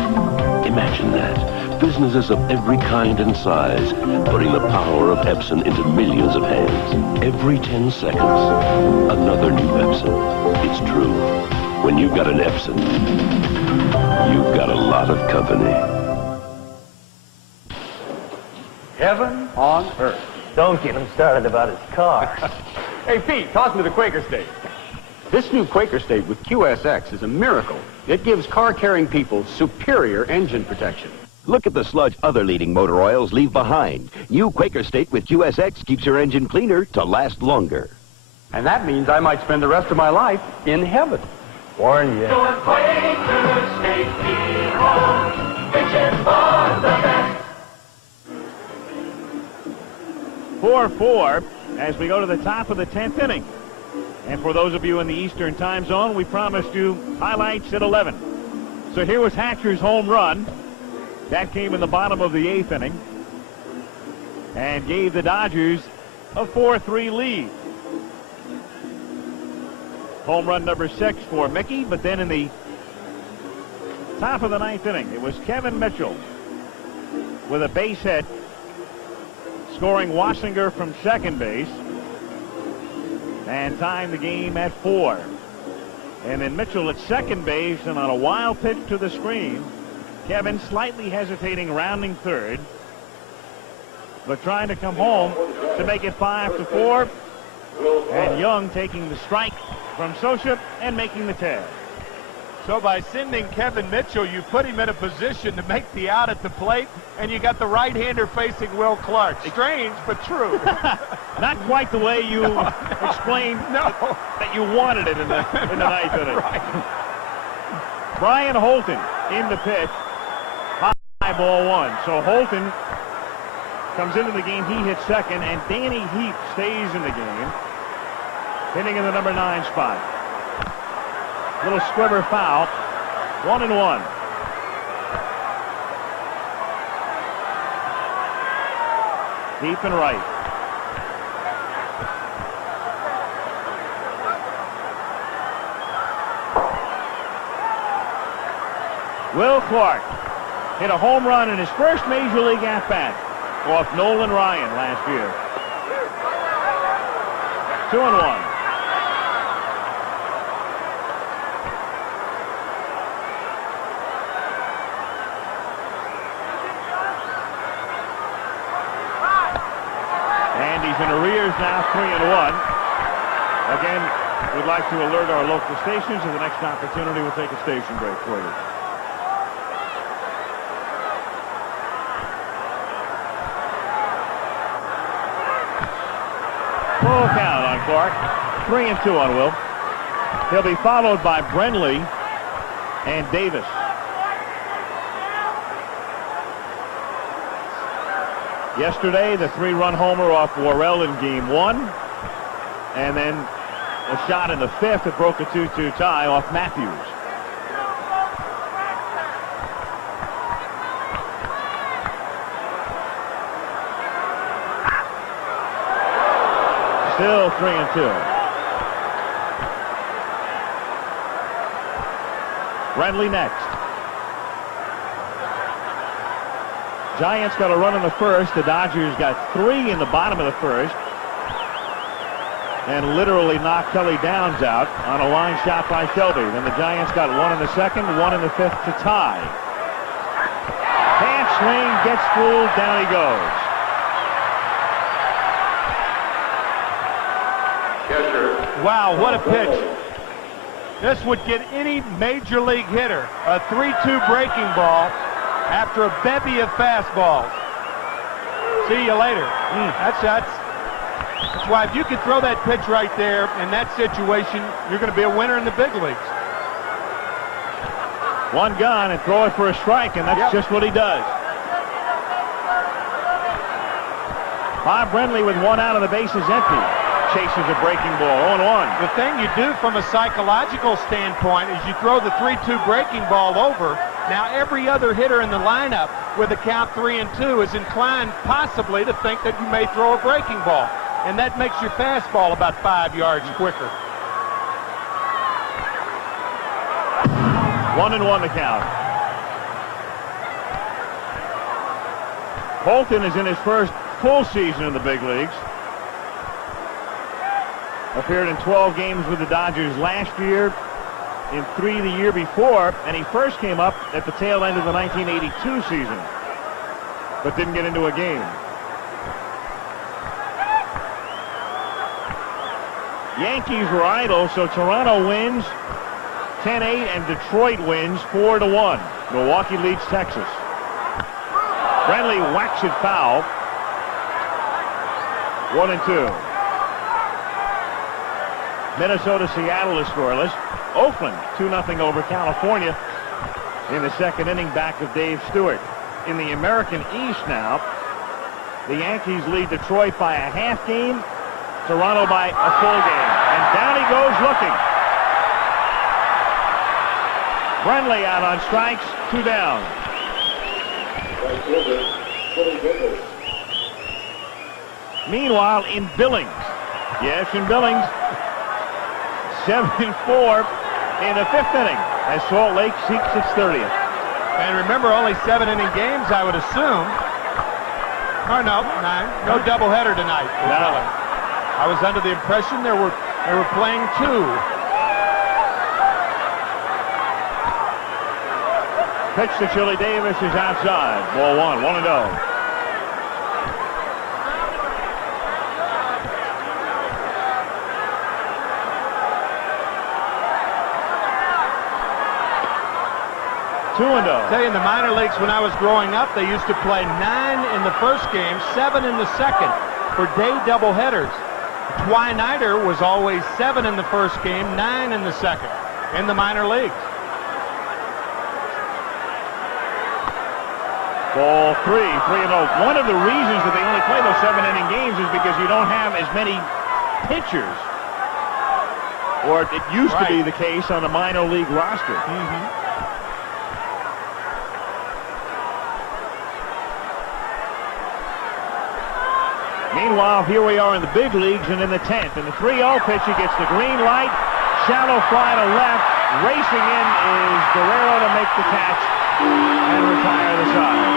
Imagine that. businesses of every kind and size, putting the power of Epson into millions of hands. Every 10 seconds, another new Epson. It's true. When you've got an Epson, you've got a lot of company. Heaven on earth. Don't get him started about his car. Hey, Pete, toss me the Quaker State. This new Quaker State with QSX is a miracle. It gives car-carrying people superior engine protection. Look at the sludge other leading motor oils leave behind. New Quaker State with QSX keeps your engine cleaner to last longer. And that means I might spend the rest of my life in heaven. Warn you. So a Quaker State hero, reaching for the best. 4-4 as we go to the top of the 10th inning. And for those of you in the Eastern time zone, we promised you highlights at 11. So here was Hatcher's home run. That came in the bottom of the 8th inning and gave the Dodgers a 4-3 lead. Home run number 6 for Mickey, but then in the top of the 9th inning, it was Kevin Mitchell with a base hit, scoring Wassinger from second base, and tying the game at 4. And then Mitchell at second base, and on a wild pitch to the screen, Kevin slightly hesitating, rounding third, but trying to come home to make it 5-4. And Young taking the strike from Socha and making the tag. So by sending Kevin Mitchell, you put him in a position to make the out at the plate, and you got the right-hander facing Will Clark. Strange, but true. Not quite the way you explained that you wanted it in the 9th inning. Right. Brian Holton in the pitch. High ball 1. So Holton comes into the game. He hits second, and Danny Heap stays in the game, hitting in the number 9 spot. Little squibber foul. 1-1. Deep and right. Will Clark hit a home run in his first major league at-bat off Nolan Ryan last year. 2-1. And he's in arrears now, 3-1. Again, we'd like to alert our local stations of the next opportunity. We'll take a station break for you. Full count on Clark. 3-2 on Will. He'll be followed by Brenly and Davis. Yesterday, the 3-run homer off Worrell in game 1. And then a shot in the 5th that broke a 2-2 tie off Matthews. Still 3-2. Brenly next. Giants got a run in the first. The Dodgers got 3 in the bottom of the first. And literally knocked Kelly Downs out on a line shot by Shelby. Then the Giants got 1 in the second, 1 in the 5th to tie. Can't swing, gets fooled, down he goes. Wow, what a pitch. This would get any major league hitter a 3-2 breaking ball after a bevy of fastballs. See you later. That's why if you could throw that pitch right there in that situation, you're going to be a winner in the big leagues. One gone and throw it for a strike, and that's just what he does. Bob Brenly with 1 out and the bases empty. Chases a breaking ball. 0-1. The thing you do from a psychological standpoint is you throw the 3-2 breaking ball over. Now every other hitter in the lineup with a count 3-2 is inclined possibly to think that you may throw a breaking ball. And that makes your fastball about 5 yards quicker. 1-1 the count. Bolton is in his first full season in the big leagues. Appeared in 12 games with the Dodgers last year, in 3 the year before, and he first came up at the tail end of the 1982 season, but didn't get into a game. Yankees were idle, so Toronto wins 10-8 and Detroit wins 4-1. Milwaukee leads Texas. Friendly whacks it foul. 1-2. Minnesota, Seattle is scoreless. Oakland 2-0 over California in the second inning, back of Dave Stewart. In the American East now, the Yankees lead Detroit by a half game, Toronto by a full game. And down he goes looking. Friendly out on strikes, 2 down. Meanwhile, in Billings. Yes, in Billings. 7-4 in the 5th inning as Salt Lake seeks its 30th. And remember, only 7-inning games, I would assume. Or no, 9. No doubleheader tonight. No. I was under the impression they were playing 2. Pitch to Chili Davis is outside. Ball 1, 1-0. Say, in the minor leagues when I was growing up, they used to play 9 in the first game, 7 in the second for day doubleheaders. Twinighter was always 7 in the first game, 9 in the second in the minor leagues. Ball 3, 3-0. One of the reasons that they only play those 7-inning games is because you don't have as many pitchers, or it used to be the case on a minor league roster. Meanwhile, here we are in the big leagues and in the 10th. In the 3-0 pitch, he gets the green light. Shallow fly to left. Racing in is Guerrero to make the catch and retire the side.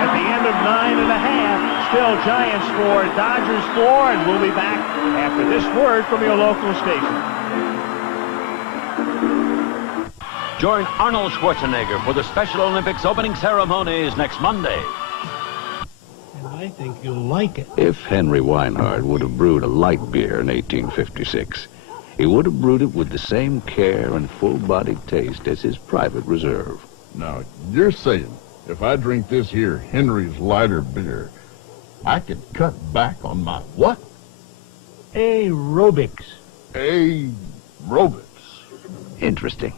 At the end of 9½, still Giants 4, Dodgers 4, and we'll be back after this word from your local station. Join Arnold Schwarzenegger for the Special Olympics opening ceremonies next Monday. I think you'll like it. If Henry Weinhard would have brewed a light beer in 1856, he would have brewed it with the same care and full-bodied taste as his private reserve. Now, you're saying if I drink this here Henry's lighter beer, I could cut back on my what? Aerobics. Aerobics. Interesting.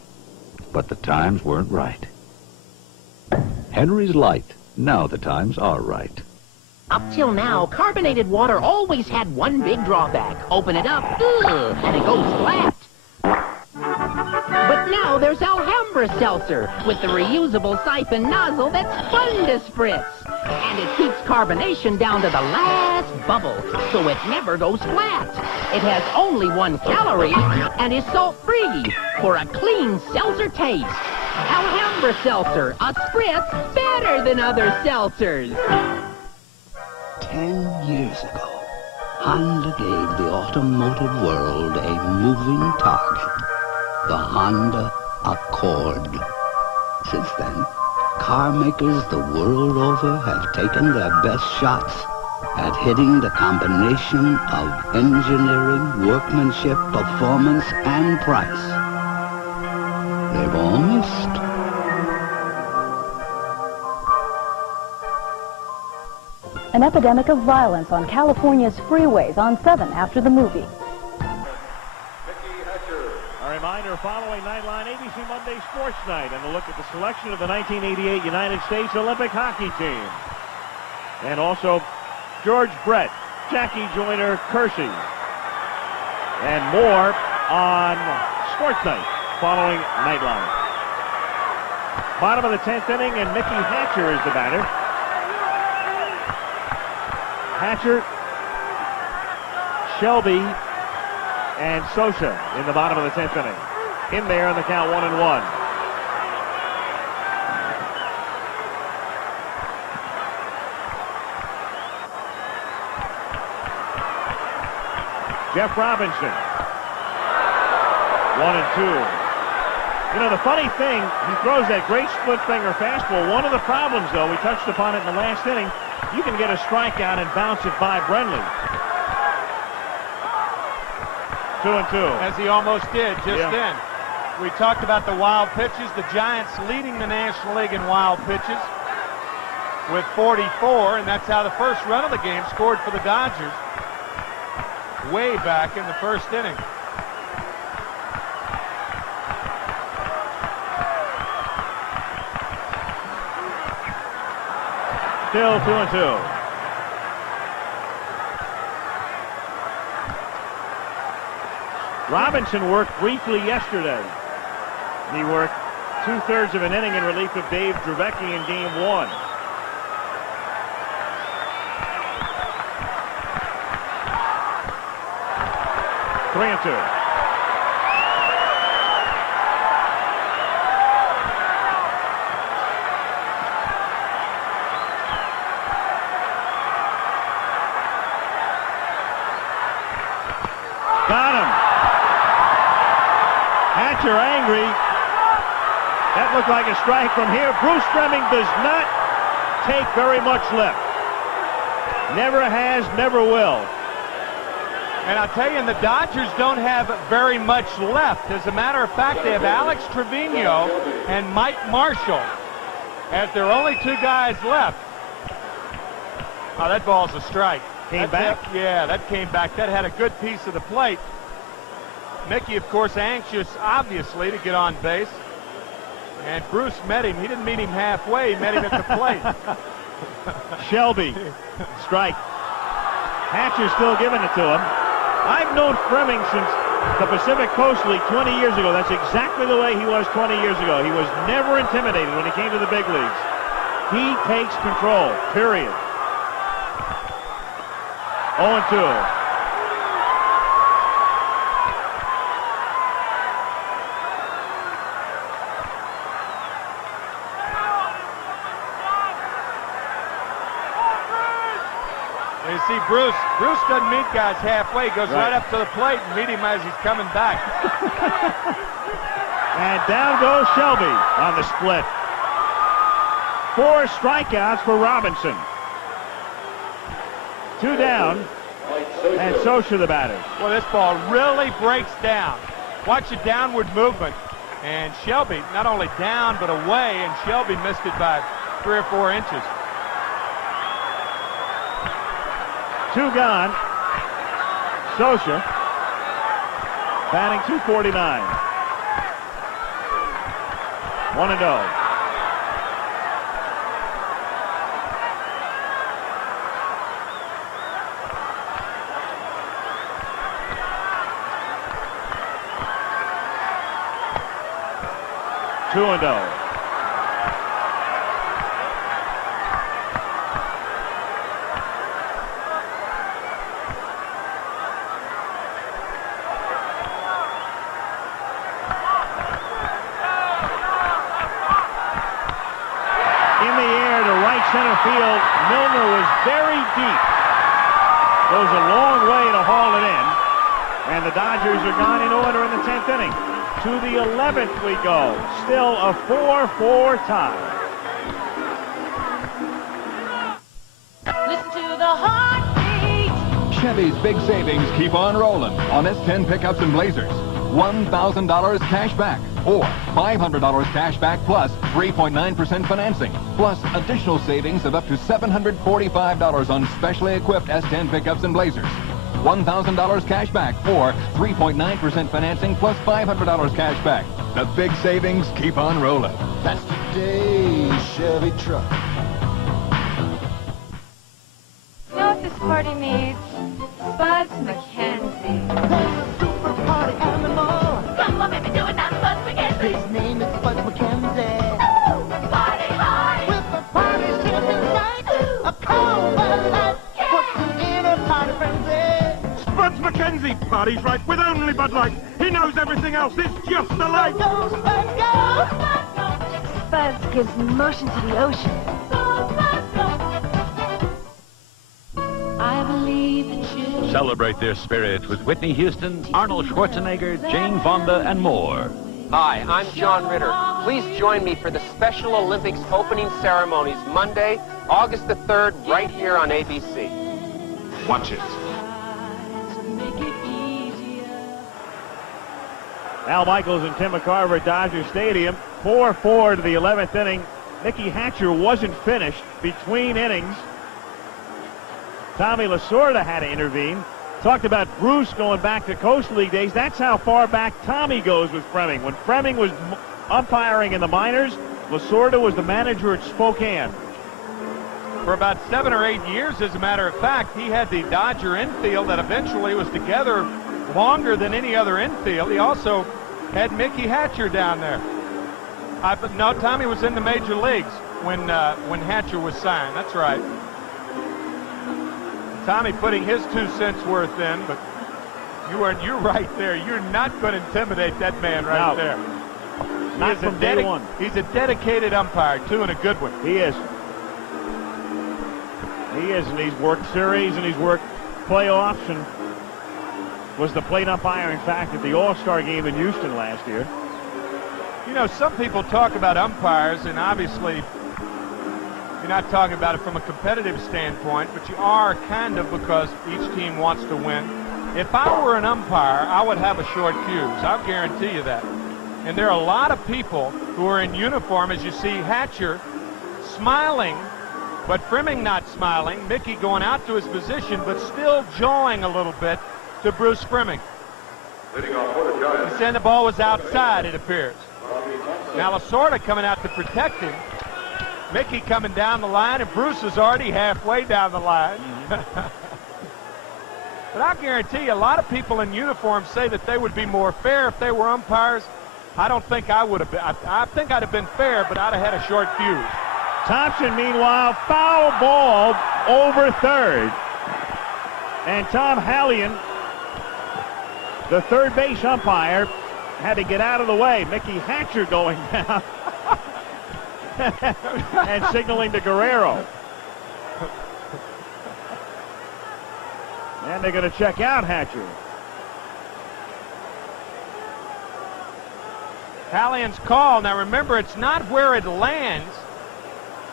But the times weren't right. Henry's Light. Now the times are right. Up till now, carbonated water always had one big drawback. Open it up, and it goes flat. But now there's Alhambra Seltzer with the reusable siphon nozzle that's fun to spritz. And it keeps carbonation down to the last bubble, so it never goes flat. It has only 1 calorie and is salt-free for a clean seltzer taste. Alhambra Seltzer, a spritz better than other seltzers. 10 years ago, Honda gave the automotive world a moving target, the Honda Accord. Since then, car makers the world over have taken their best shots at hitting the combination of engineering, workmanship, performance, and price. They've all missed. An epidemic of violence on California's freeways on 7 after the movie. A reminder following Nightline ABC Monday Sports Night and a look at the selection of the 1988 United States Olympic hockey team. And also George Brett, Jackie Joyner Kersey, and more on Sports Night following Nightline. Bottom of the 10th inning, and Mickey Hatcher is the batter. Hatcher, Shelby, and Sosa in the bottom of the 10th inning. In there on the count 1-1. Jeff Robinson. 1-2. You know, the funny thing, he throws that great split finger fastball. One of the problems, though, we touched upon it in the last inning, you can get a strikeout and bounce it by Brenly. 2-2. As he almost did just then. We talked about the wild pitches. The Giants leading the National League in wild pitches with 44, and that's how the first run of the game scored for the Dodgers way back in the first inning. Still 2-2. Robinson worked briefly yesterday. He worked 2/3 of an inning in relief of Dave Dravecky in Game 1. Three and 2. Got him. Hatcher angry. That looked like a strike from here. Bruce Fleming does not take very much left. Never has, never will. And I'll tell you, the Dodgers don't have very much left. As a matter of fact, they have Alex Trevino and Mike Marshall as their only two guys left. Oh, that ball's a strike. Came back? Yeah, that came back. That had a good piece of the plate. Mickey, of course, anxious, obviously, to get on base. And Bruce met him. He didn't meet him halfway. He met him at the plate. Shelby, strike. Hatcher still giving it to him. I've known Fleming since the Pacific Coast League 20 years ago. That's exactly the way he was 20 years ago. He was never intimidated when he came to the big leagues. He takes control, period. 0-2. You see, Bruce doesn't meet guys halfway. He goes right up to the plate and meet him as he's coming back. And down goes Shelby on the split. 4 strikeouts for Robinson. 2 down, and Socha the batter. Well, this ball really breaks down. Watch the downward movement. And Shelby not only down but away, and Shelby missed it by 3 or 4 inches. 2 gone. Socha batting .249. 1-0. Two and 0. Center field, Milner was very deep. Goes a long way to haul it in. And the Dodgers are gone in order in the 10th inning. To the 11th we go. Still a 4-4 tie. Listen to the heartbeat. Chevy's big savings keep on rolling on S10 pickups and Blazers. $1,000 cash back or $500 cash back plus 3.9% financing, plus additional savings of up to $745 on specially equipped S10 pickups and Blazers. $1,000 cash back or 3.9% financing plus $500 cash back. The big savings keep on rolling. That's today's Chevy truck. You know what this party needs? Spuds McKenzie. Super party animal. Come on, baby, do it now, Spuds McKenzie. His name is Spuds McKenzie. Party hard. With the party shipping right. A cold Bud Light puts him in a party frenzy. Spuds McKenzie parties right with only Bud Light. He knows everything else. It's just a light. Go, Spud, go. Spuds gives motion to the ocean. I believe Celebrate their spirit with Whitney Houston, Arnold Schwarzenegger, Jane Fonda, and more. Hi, I'm John Ritter. Please join me for the Special Olympics opening ceremonies Monday, August the 3rd, right here on ABC. Watch it. Al Michaels and Tim McCarver at Dodger Stadium. 4-4 to the 11th inning. Mickey Hatcher wasn't finished between innings. Tommy Lasorda had to intervene. Talked about Bruce going back to Coast League days. That's how far back Tommy goes with Fleming. When Fleming was umpiring in the minors, Lasorda was the manager at Spokane. For about 7 or 8 years, as a matter of fact, he had the Dodger infield that eventually was together longer than any other infield. He also had Mickey Hatcher down there. But no, Tommy was in the major leagues when Hatcher was signed. That's right. Tommy putting his 2 cents worth in, but you're right there. You're not going to intimidate that man right there. Not from day one. He's a dedicated umpire, too, and a good one. He is. He is, and he's worked series and he's worked playoffs and was the plate umpire, in fact, at the All-Star game in Houston last year. You know, some people talk about umpires, and obviously you're not talking about it from a competitive standpoint, but you are kind of, because each team wants to win. If I were an umpire, I would have a short fuse. I'll guarantee you that. And there are a lot of people who are in uniform, as you see Hatcher smiling, but Fleming not smiling. Mickey going out to his position, but still jawing a little bit to Bruce Fleming. He said the ball was outside, it appears. Now Lasorda coming out to protect him. Mickey coming down the line, and Bruce is already halfway down the line. But I guarantee you, a lot of people in uniform say that they would be more fair if they were umpires. I don't think I would have been. I think I'd have been fair, but I'd have had a short fuse. Thompson, meanwhile, foul ball over third. And Tom Hallion, the third base umpire, had to get out of the way. Mickey Hatcher going down and signaling to Guerrero. And they're going to check out Hatcher. Hallion's call. Now remember, it's not where it lands,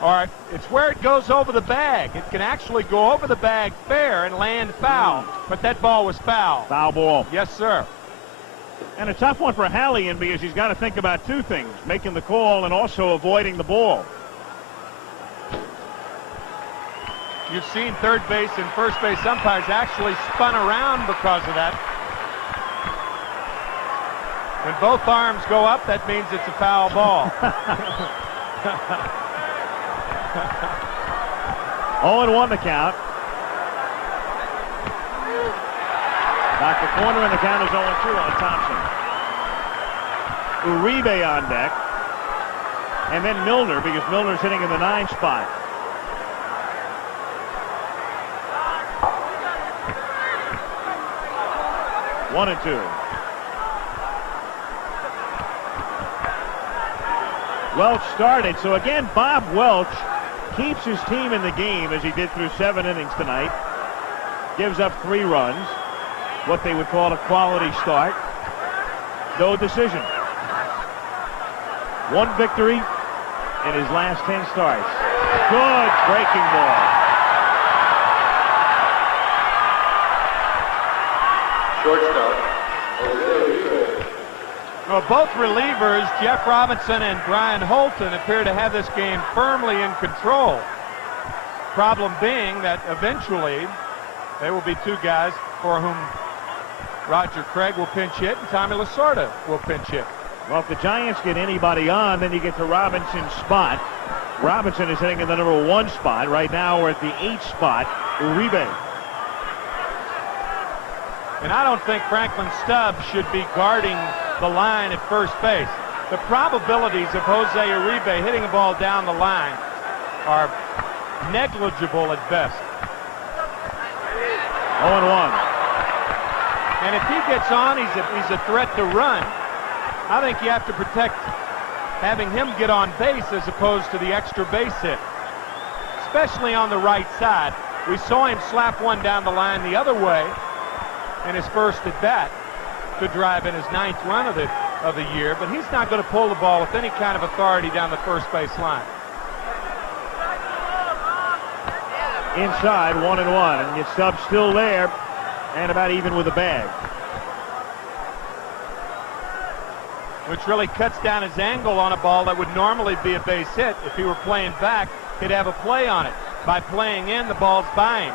or it's where it goes over the bag. It can actually go over the bag fair and land foul, but that ball was foul. Foul ball. Yes, sir. And a tough one for Hallion, because he's got to think about 2 things, making the call and also avoiding the ball. You've seen third base and first base umpires actually spun around because of that. When both arms go up, that means it's a foul ball. 0-1 the count. Back the corner, and the count is 0-2 on Thompson. Uribe on deck. And then Milner, because Milner's hitting in the 9 spot. One and 2. Welch started. So again, Bob Welch keeps his team in the game, as he did through 7 innings tonight. Gives up 3 runs. What they would call a quality start. No decision. 1 victory in his last 10 starts. Good breaking ball. Shortstop. Well, both relievers, Jeff Robinson and Brian Holton, appear to have this game firmly in control. Problem being that eventually there will be 2 guys for whom Roger Craig will pinch hit and Tommy Lasorda will pinch hit. Well, if the Giants get anybody on, then you get to Robinson's spot. Robinson is hitting in the number 1 spot. Right now we're at the 8th spot. Uribe. And I don't think Franklin Stubbs should be guarding the line at first base. The probabilities of Jose Uribe hitting a ball down the line are negligible at best. 0-1. And if he gets on, he's a threat to run. I think you have to protect having him get on base as opposed to the extra base hit, especially on the right side. We saw him slap one down the line the other way in his first at bat to drive in his 9th run of the year, but he's not going to pull the ball with any kind of authority down the first base line. Inside, 1-1, and your Stubbs still there and about even with the bag. Which really cuts down his angle on a ball that would normally be a base hit. If he were playing back, he'd have a play on it. By playing in, the ball's by him.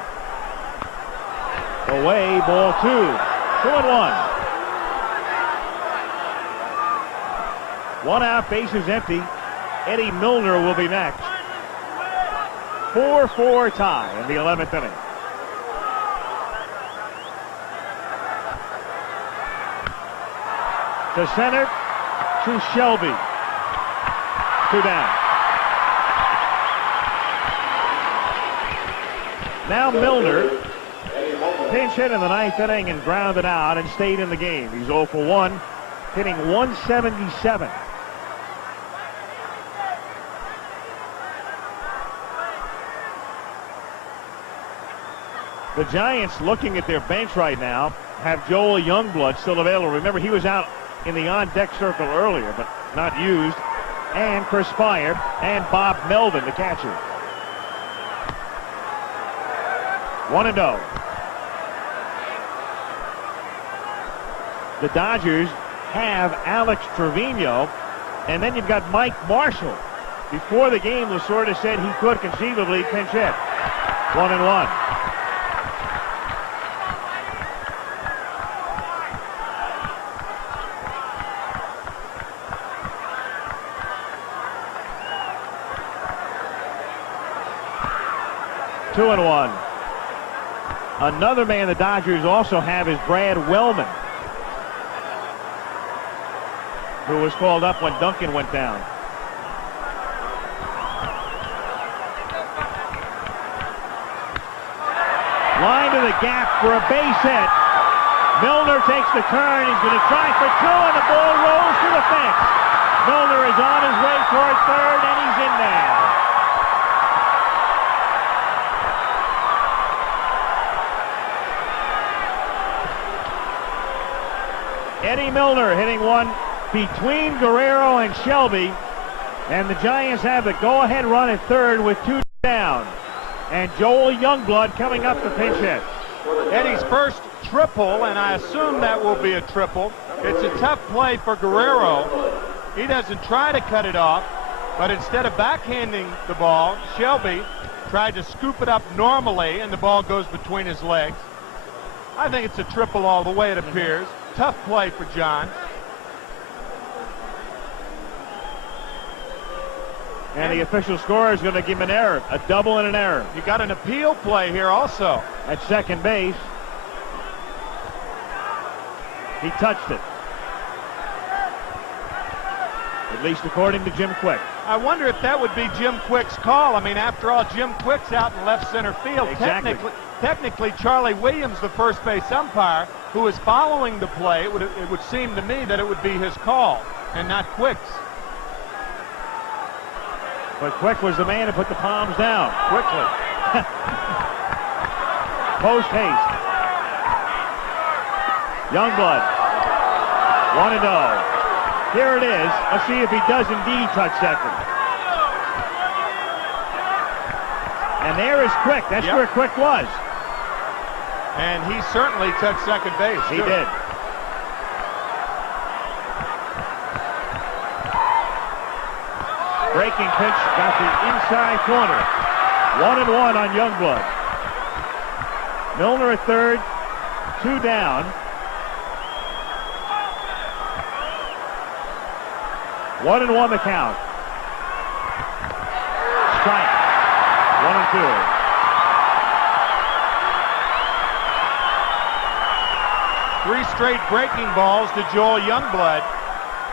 Away, ball 2. 2-1. 1 out, bases empty. Eddie Milner will be next. 4-4 tie in the 11th inning. To center, to Shelby. 2 down. Now Milner pinch hit in the 9th inning and grounded out and stayed in the game. He's 0 for 1, hitting 177. The Giants, looking at their bench right now, have Joel Youngblood still available. Remember, he was out in the on-deck circle earlier, but not used. And Chris Spire and Bob Melvin, the catcher. 1-0. The Dodgers have Alex Trevino, and then you've got Mike Marshall. Before the game, Lasorda said he could conceivably pinch hit. 1-1. Two and 1. Another man the Dodgers also have is Brad Wellman, who was called up when Duncan went down. Line to the gap for a base hit. Milner takes the turn. He's going to try for 2, and the ball rolls to the fence. Milner is on his way toward third, and he's in there. Eddie Milner hitting one between Guerrero and Shelby, and the Giants have the go-ahead run at third with 2 down. And Joel Youngblood coming up to pinch hit. Eddie's first triple, and I assume that will be a triple. It's a tough play for Guerrero. He doesn't try to cut it off, but instead of backhanding the ball, Shelby tried to scoop it up normally, and the ball goes between his legs. I think it's a triple all the way, it appears. Tough play for John. And the official scorer is going to give him an error, a double and an error. You got an appeal play here also. At second base. He touched it. At least according to Jim Quick. I wonder if that would be Jim Quick's call. I mean, after all, Jim Quick's out in left center field. Exactly. Technically, Charlie Williams, the first base umpire, who is following the play, it would seem to me that it would be his call and not Quick's. But Quick was the man to put the palms down quickly. Post haste. Youngblood. 1-0. Here it is. Let's see if he does indeed touch second. And there is Quick. That's where Quick was. And he certainly touched second base. He did. Breaking pitch got the inside corner. 1-1 on Youngblood. Milner at third, 2 down. 1-1 the count. Strike. 1-2. Three straight breaking balls to Joel Youngblood.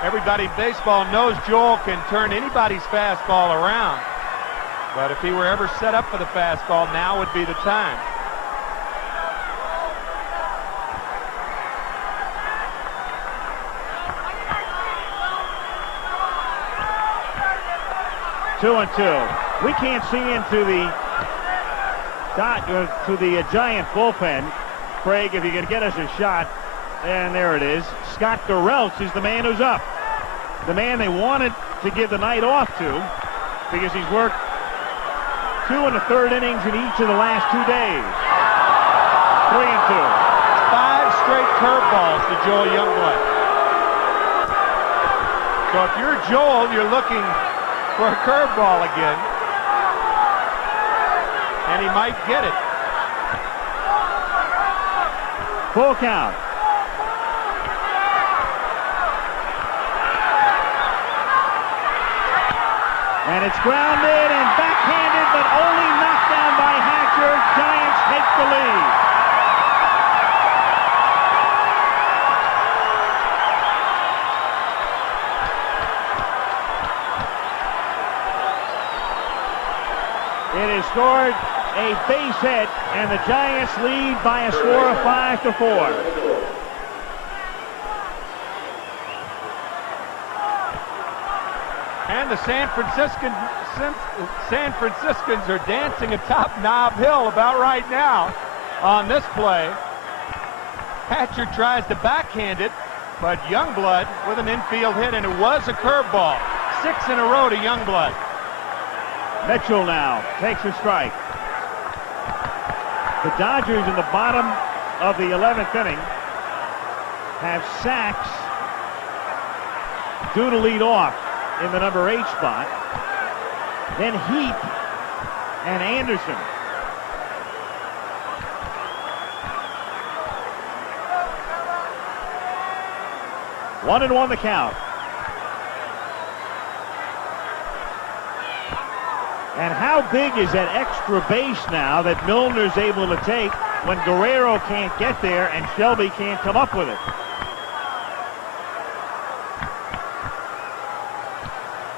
Everybody in baseball knows Joel can turn anybody's fastball around. But if he were ever set up for the fastball, now would be the time. Two and two. We can't see into the to the Giant bullpen. Craig, if you could get us a shot. And there it is. Scott Garrelts is the man who's up. The man they wanted to give the night off to because he's worked 2 1/3 innings in each of the last 2 days. 3 and 2. 5 straight curveballs to Joel Youngblood. So if you're Joel, you're looking for a curveball again. And he might get it. Full count. And it's grounded and backhanded, but only knocked down by Hatcher. Giants take the lead. It has scored a base hit, and the Giants lead by a score of 5-4. And the San Franciscans are dancing atop Nob Hill about right now on this play. Hatcher tries to backhand it, but Youngblood with an infield hit, and it was a curveball. 6 in a row to Youngblood. Mitchell now takes a strike. The Dodgers in the bottom of the 11th inning have Sachs due to lead off in the number 8 spot. Then Heap and Anderson. One and one the count. And how big is that extra base now that Milner's able to take when Guerrero can't get there and Shelby can't come up with it?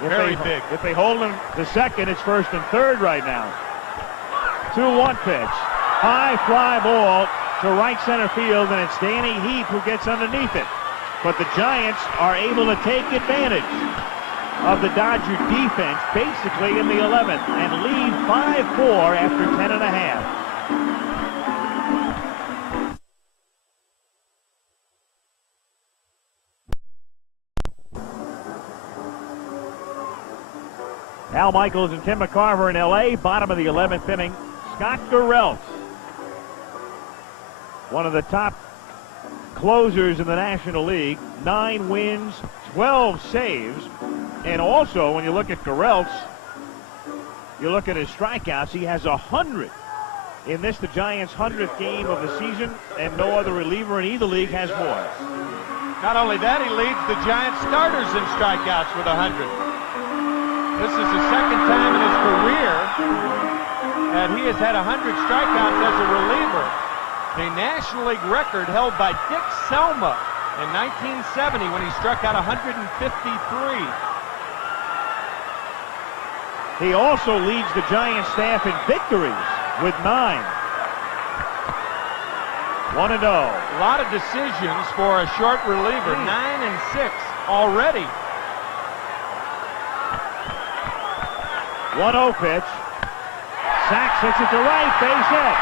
Very big. If they hold him to second, it's 1st and 3rd right now. 2-1 pitch. High fly ball to right center field, and it's Danny Heap who gets underneath it. But the Giants are able to take advantage of the Dodger defense basically in the 11th and lead 5-4 after 10 and a half. Al Michaels and Tim McCarver in L.A., bottom of the 11th inning. Scott Garrelts, one of the top closers in the National League, 9 wins, 12 saves. And also, when you look at Garrelts, you look at his strikeouts, he has 100 in this, the Giants' 100th game of the season, and no other reliever in either league has more. Not only that, he leads the Giants starters in strikeouts with 100. This is the second time in his career that he has had 100 strikeouts as a reliever. The National League record held by Dick Selma in 1970 when he struck out 153. He also leads the Giants staff in victories with 9. 1-0. A lot of decisions for a short reliever. 9 and 6 already. 1-0 pitch. Sachs hits it to right, base hit.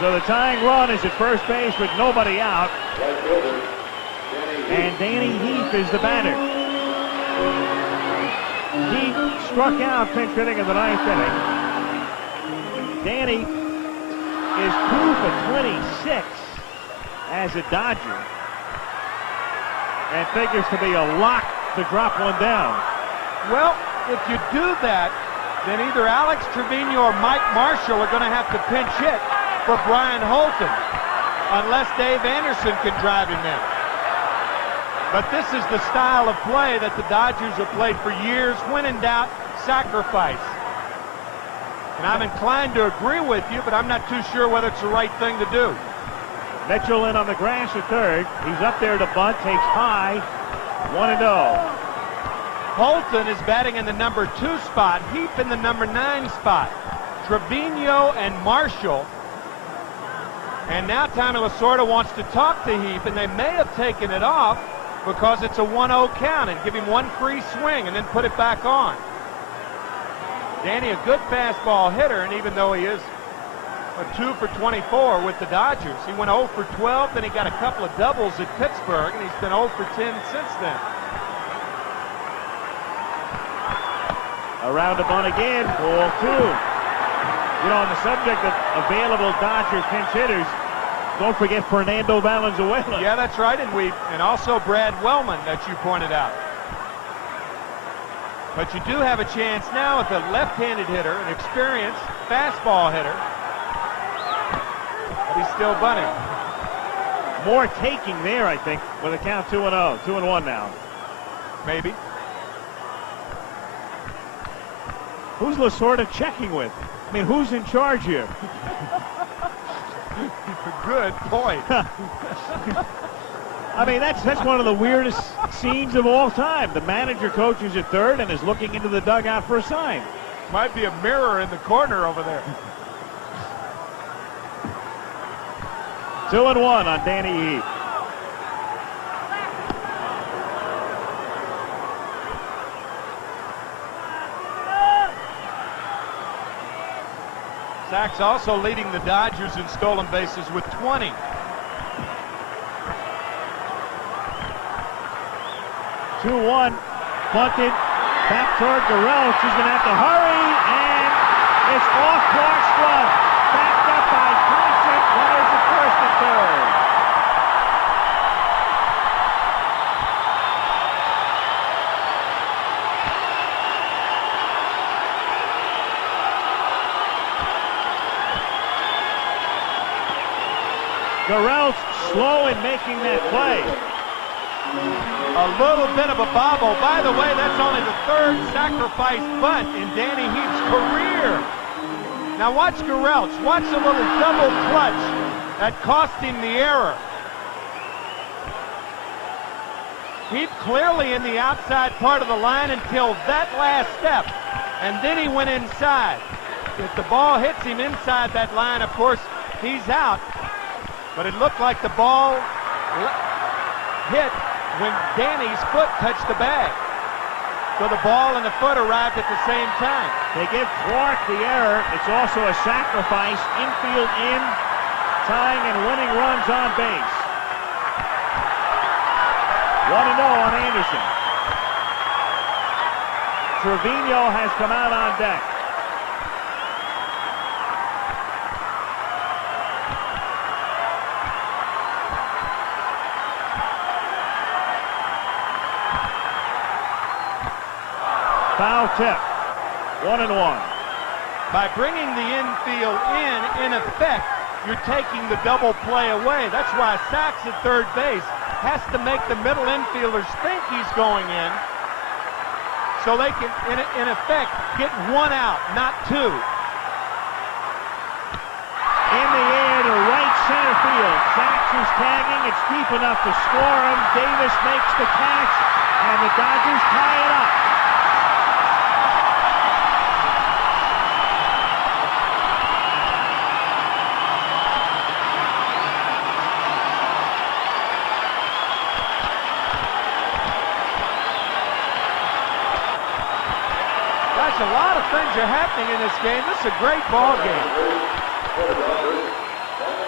So the tying run is at first base with nobody out. And Danny Heap is the batter. Heap struck out pinch hitting in the 9th inning. Danny is 2 for 26 as a Dodger, and figures to be a lock to drop one down. Well, if you do that, then either Alex Trevino or Mike Marshall are going to have to pinch hit for Brian Holton, unless Dave Anderson can drive him in. But this is the style of play that the Dodgers have played for years. When in doubt, sacrifice. And I'm inclined to agree with you, but I'm not too sure whether it's the right thing to do. Mitchell in on the grass at third. He's up there to bunt, takes high. 1-0. Holton is batting in the number 2 spot. Heap in the number 9 spot. Trevino and Marshall. And now Tommy Lasorda wants to talk to Heap, and they may have taken it off, because it's a 1-0 count and give him one free swing and then put it back on. Danny, a good fastball hitter, and even though he is a 2 for 24 with the Dodgers, he went 0 for 12, then he got a couple of doubles at Pittsburgh, and he's been 0 for 10 since then. Around the bunt again, ball 2. You know, on the subject of available Dodger pinch hitters, don't forget Fernando Valenzuela. Yeah, that's right, and also Brad Wellman that you pointed out. But you do have a chance now with a left-handed hitter, an experienced fastball hitter. But he's still bunting. More taking there, I think, with a count 2-0. 2-1 now. Maybe. Who's Lasorda checking with? I mean, who's in charge here? Good point. I mean, that's one of the weirdest scenes of all time. The manager coaches at third and is looking into the dugout for a sign. Might be a mirror in the corner over there. 2-1 on Danny Heath. Sachs also leading the Dodgers in stolen bases with 20. 2-1, bunted, back toward Garrell. She's going to have to hurry, and it's off Clark's glove. Backed up by Thompson. Runners at first and third. Garrell's slow in making that play. A little bit of a bobble. By the way, that's only the third sacrifice bunt in Danny Heath's career. Now watch Garrelts. Watch a little double clutch that cost him the error. Heath clearly in the outside part of the line until that last step, and then he went inside. If the ball hits him inside that line, of course, he's out. But it looked like the ball hit when Danny's foot touched the bag. So the ball and the foot arrived at the same time. They give Clark the error. It's also a sacrifice. Infield in, tying and winning runs on base. 1-0 on Anderson. Trevino has come out on deck. Foul tip. 1-1. By bringing the infield in effect, you're taking the double play away. That's why Sachs at third base has to make the middle infielders think he's going in, so they can, in effect, get one out, not two. In the air to right center field. Sachs is tagging. It's deep enough to score him. Davis makes the catch, and the Dodgers tie it up. A lot of things are happening in this game. This is a great ball game.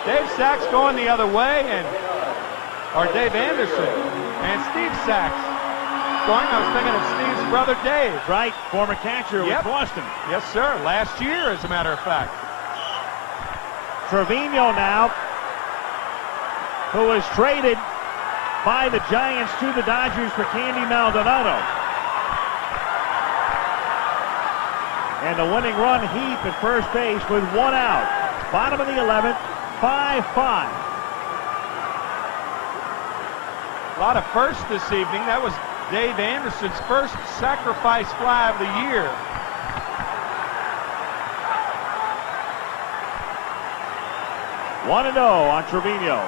Dave Sachs going the other way, or Dave Anderson, and Steve Sachs going. I was thinking of Steve's brother Dave. Right, former catcher with Boston. Yes, sir. Last year, as a matter of fact. Trevino now, who was traded by the Giants to the Dodgers for Candy Maldonado. And the winning run, Heath at first base with one out. Bottom of the 11th, 5-5. A lot of firsts this evening. That was Dave Anderson's first sacrifice fly of the year. One 1-0 on Trevino.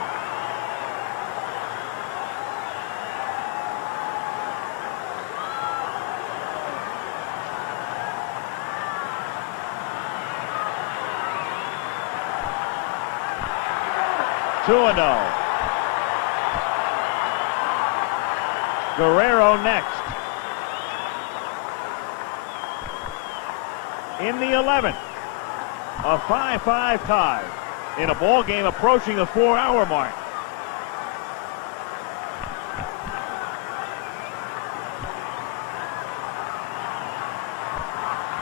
Guerrero next. In the 11th, a 5-5 tie in a ball game approaching the 4-hour mark.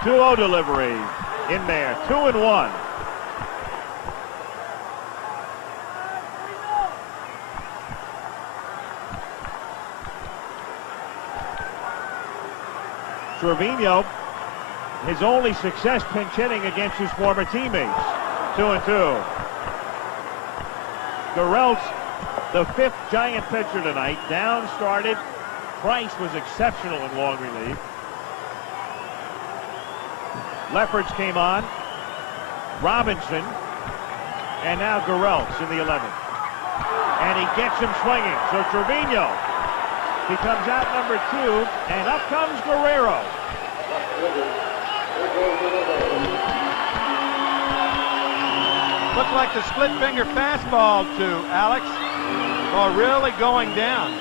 Two-0 delivery in there, 2-1. Trevino, his only success pinch hitting against his former teammates. 2-2. Gereltz, the 5th Giant pitcher tonight, down started. Price was exceptional in long relief. Lefferts came on. Robinson. And now Gereltz in the 11th. And he gets him swinging. So Trevino, he comes out number 2, and up comes Guerrero. Looks like the split finger fastball to Alex. Oh, really going down.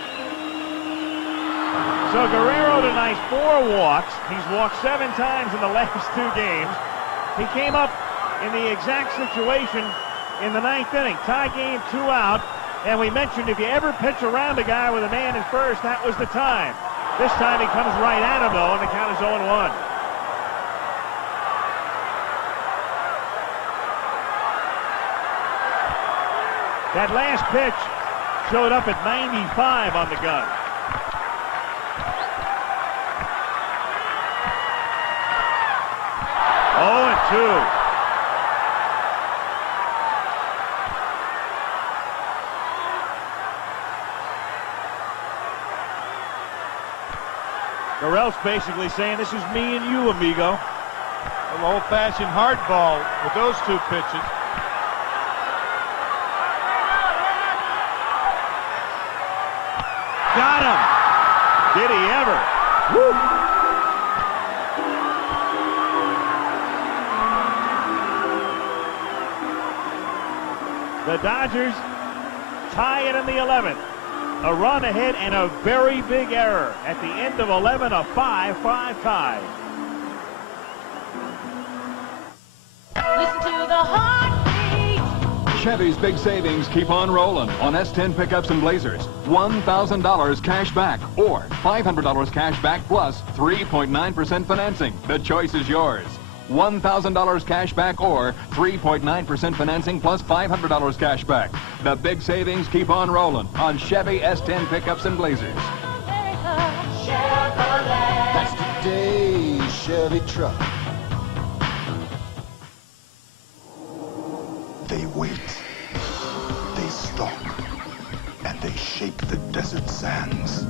So Guerrero tonight, 4 walks. He's walked 7 times in the last 2 games. He came up in the exact situation in the 9th inning. Tie game, 2 out. And we mentioned if you ever pitch around a guy with a man in first, that was the time. This time he comes right at him, though, and the count is 0-1. That last pitch showed up at 95 on the gun. Oh, and 2. Gereltz basically saying, this is me and you, amigo. An old-fashioned hardball with those 2 pitches. Got him. Did he ever? Woo. The Dodgers tie it in the 11th. A run ahead and a very big error. At the end of 11, a 5-5 tie. Listen to the heartbeat. Chevy's big savings keep on rolling on S10 pickups and Blazers. $1,000 cash back or $500 cash back plus 3.9% financing. The choice is yours. $1,000 cash back or 3.9% financing plus $500 cash back. The big savings keep on rolling on Chevy S10 pickups and Blazers. That's today's Chevy truck. They wait, they stalk, and they shake the desert sands.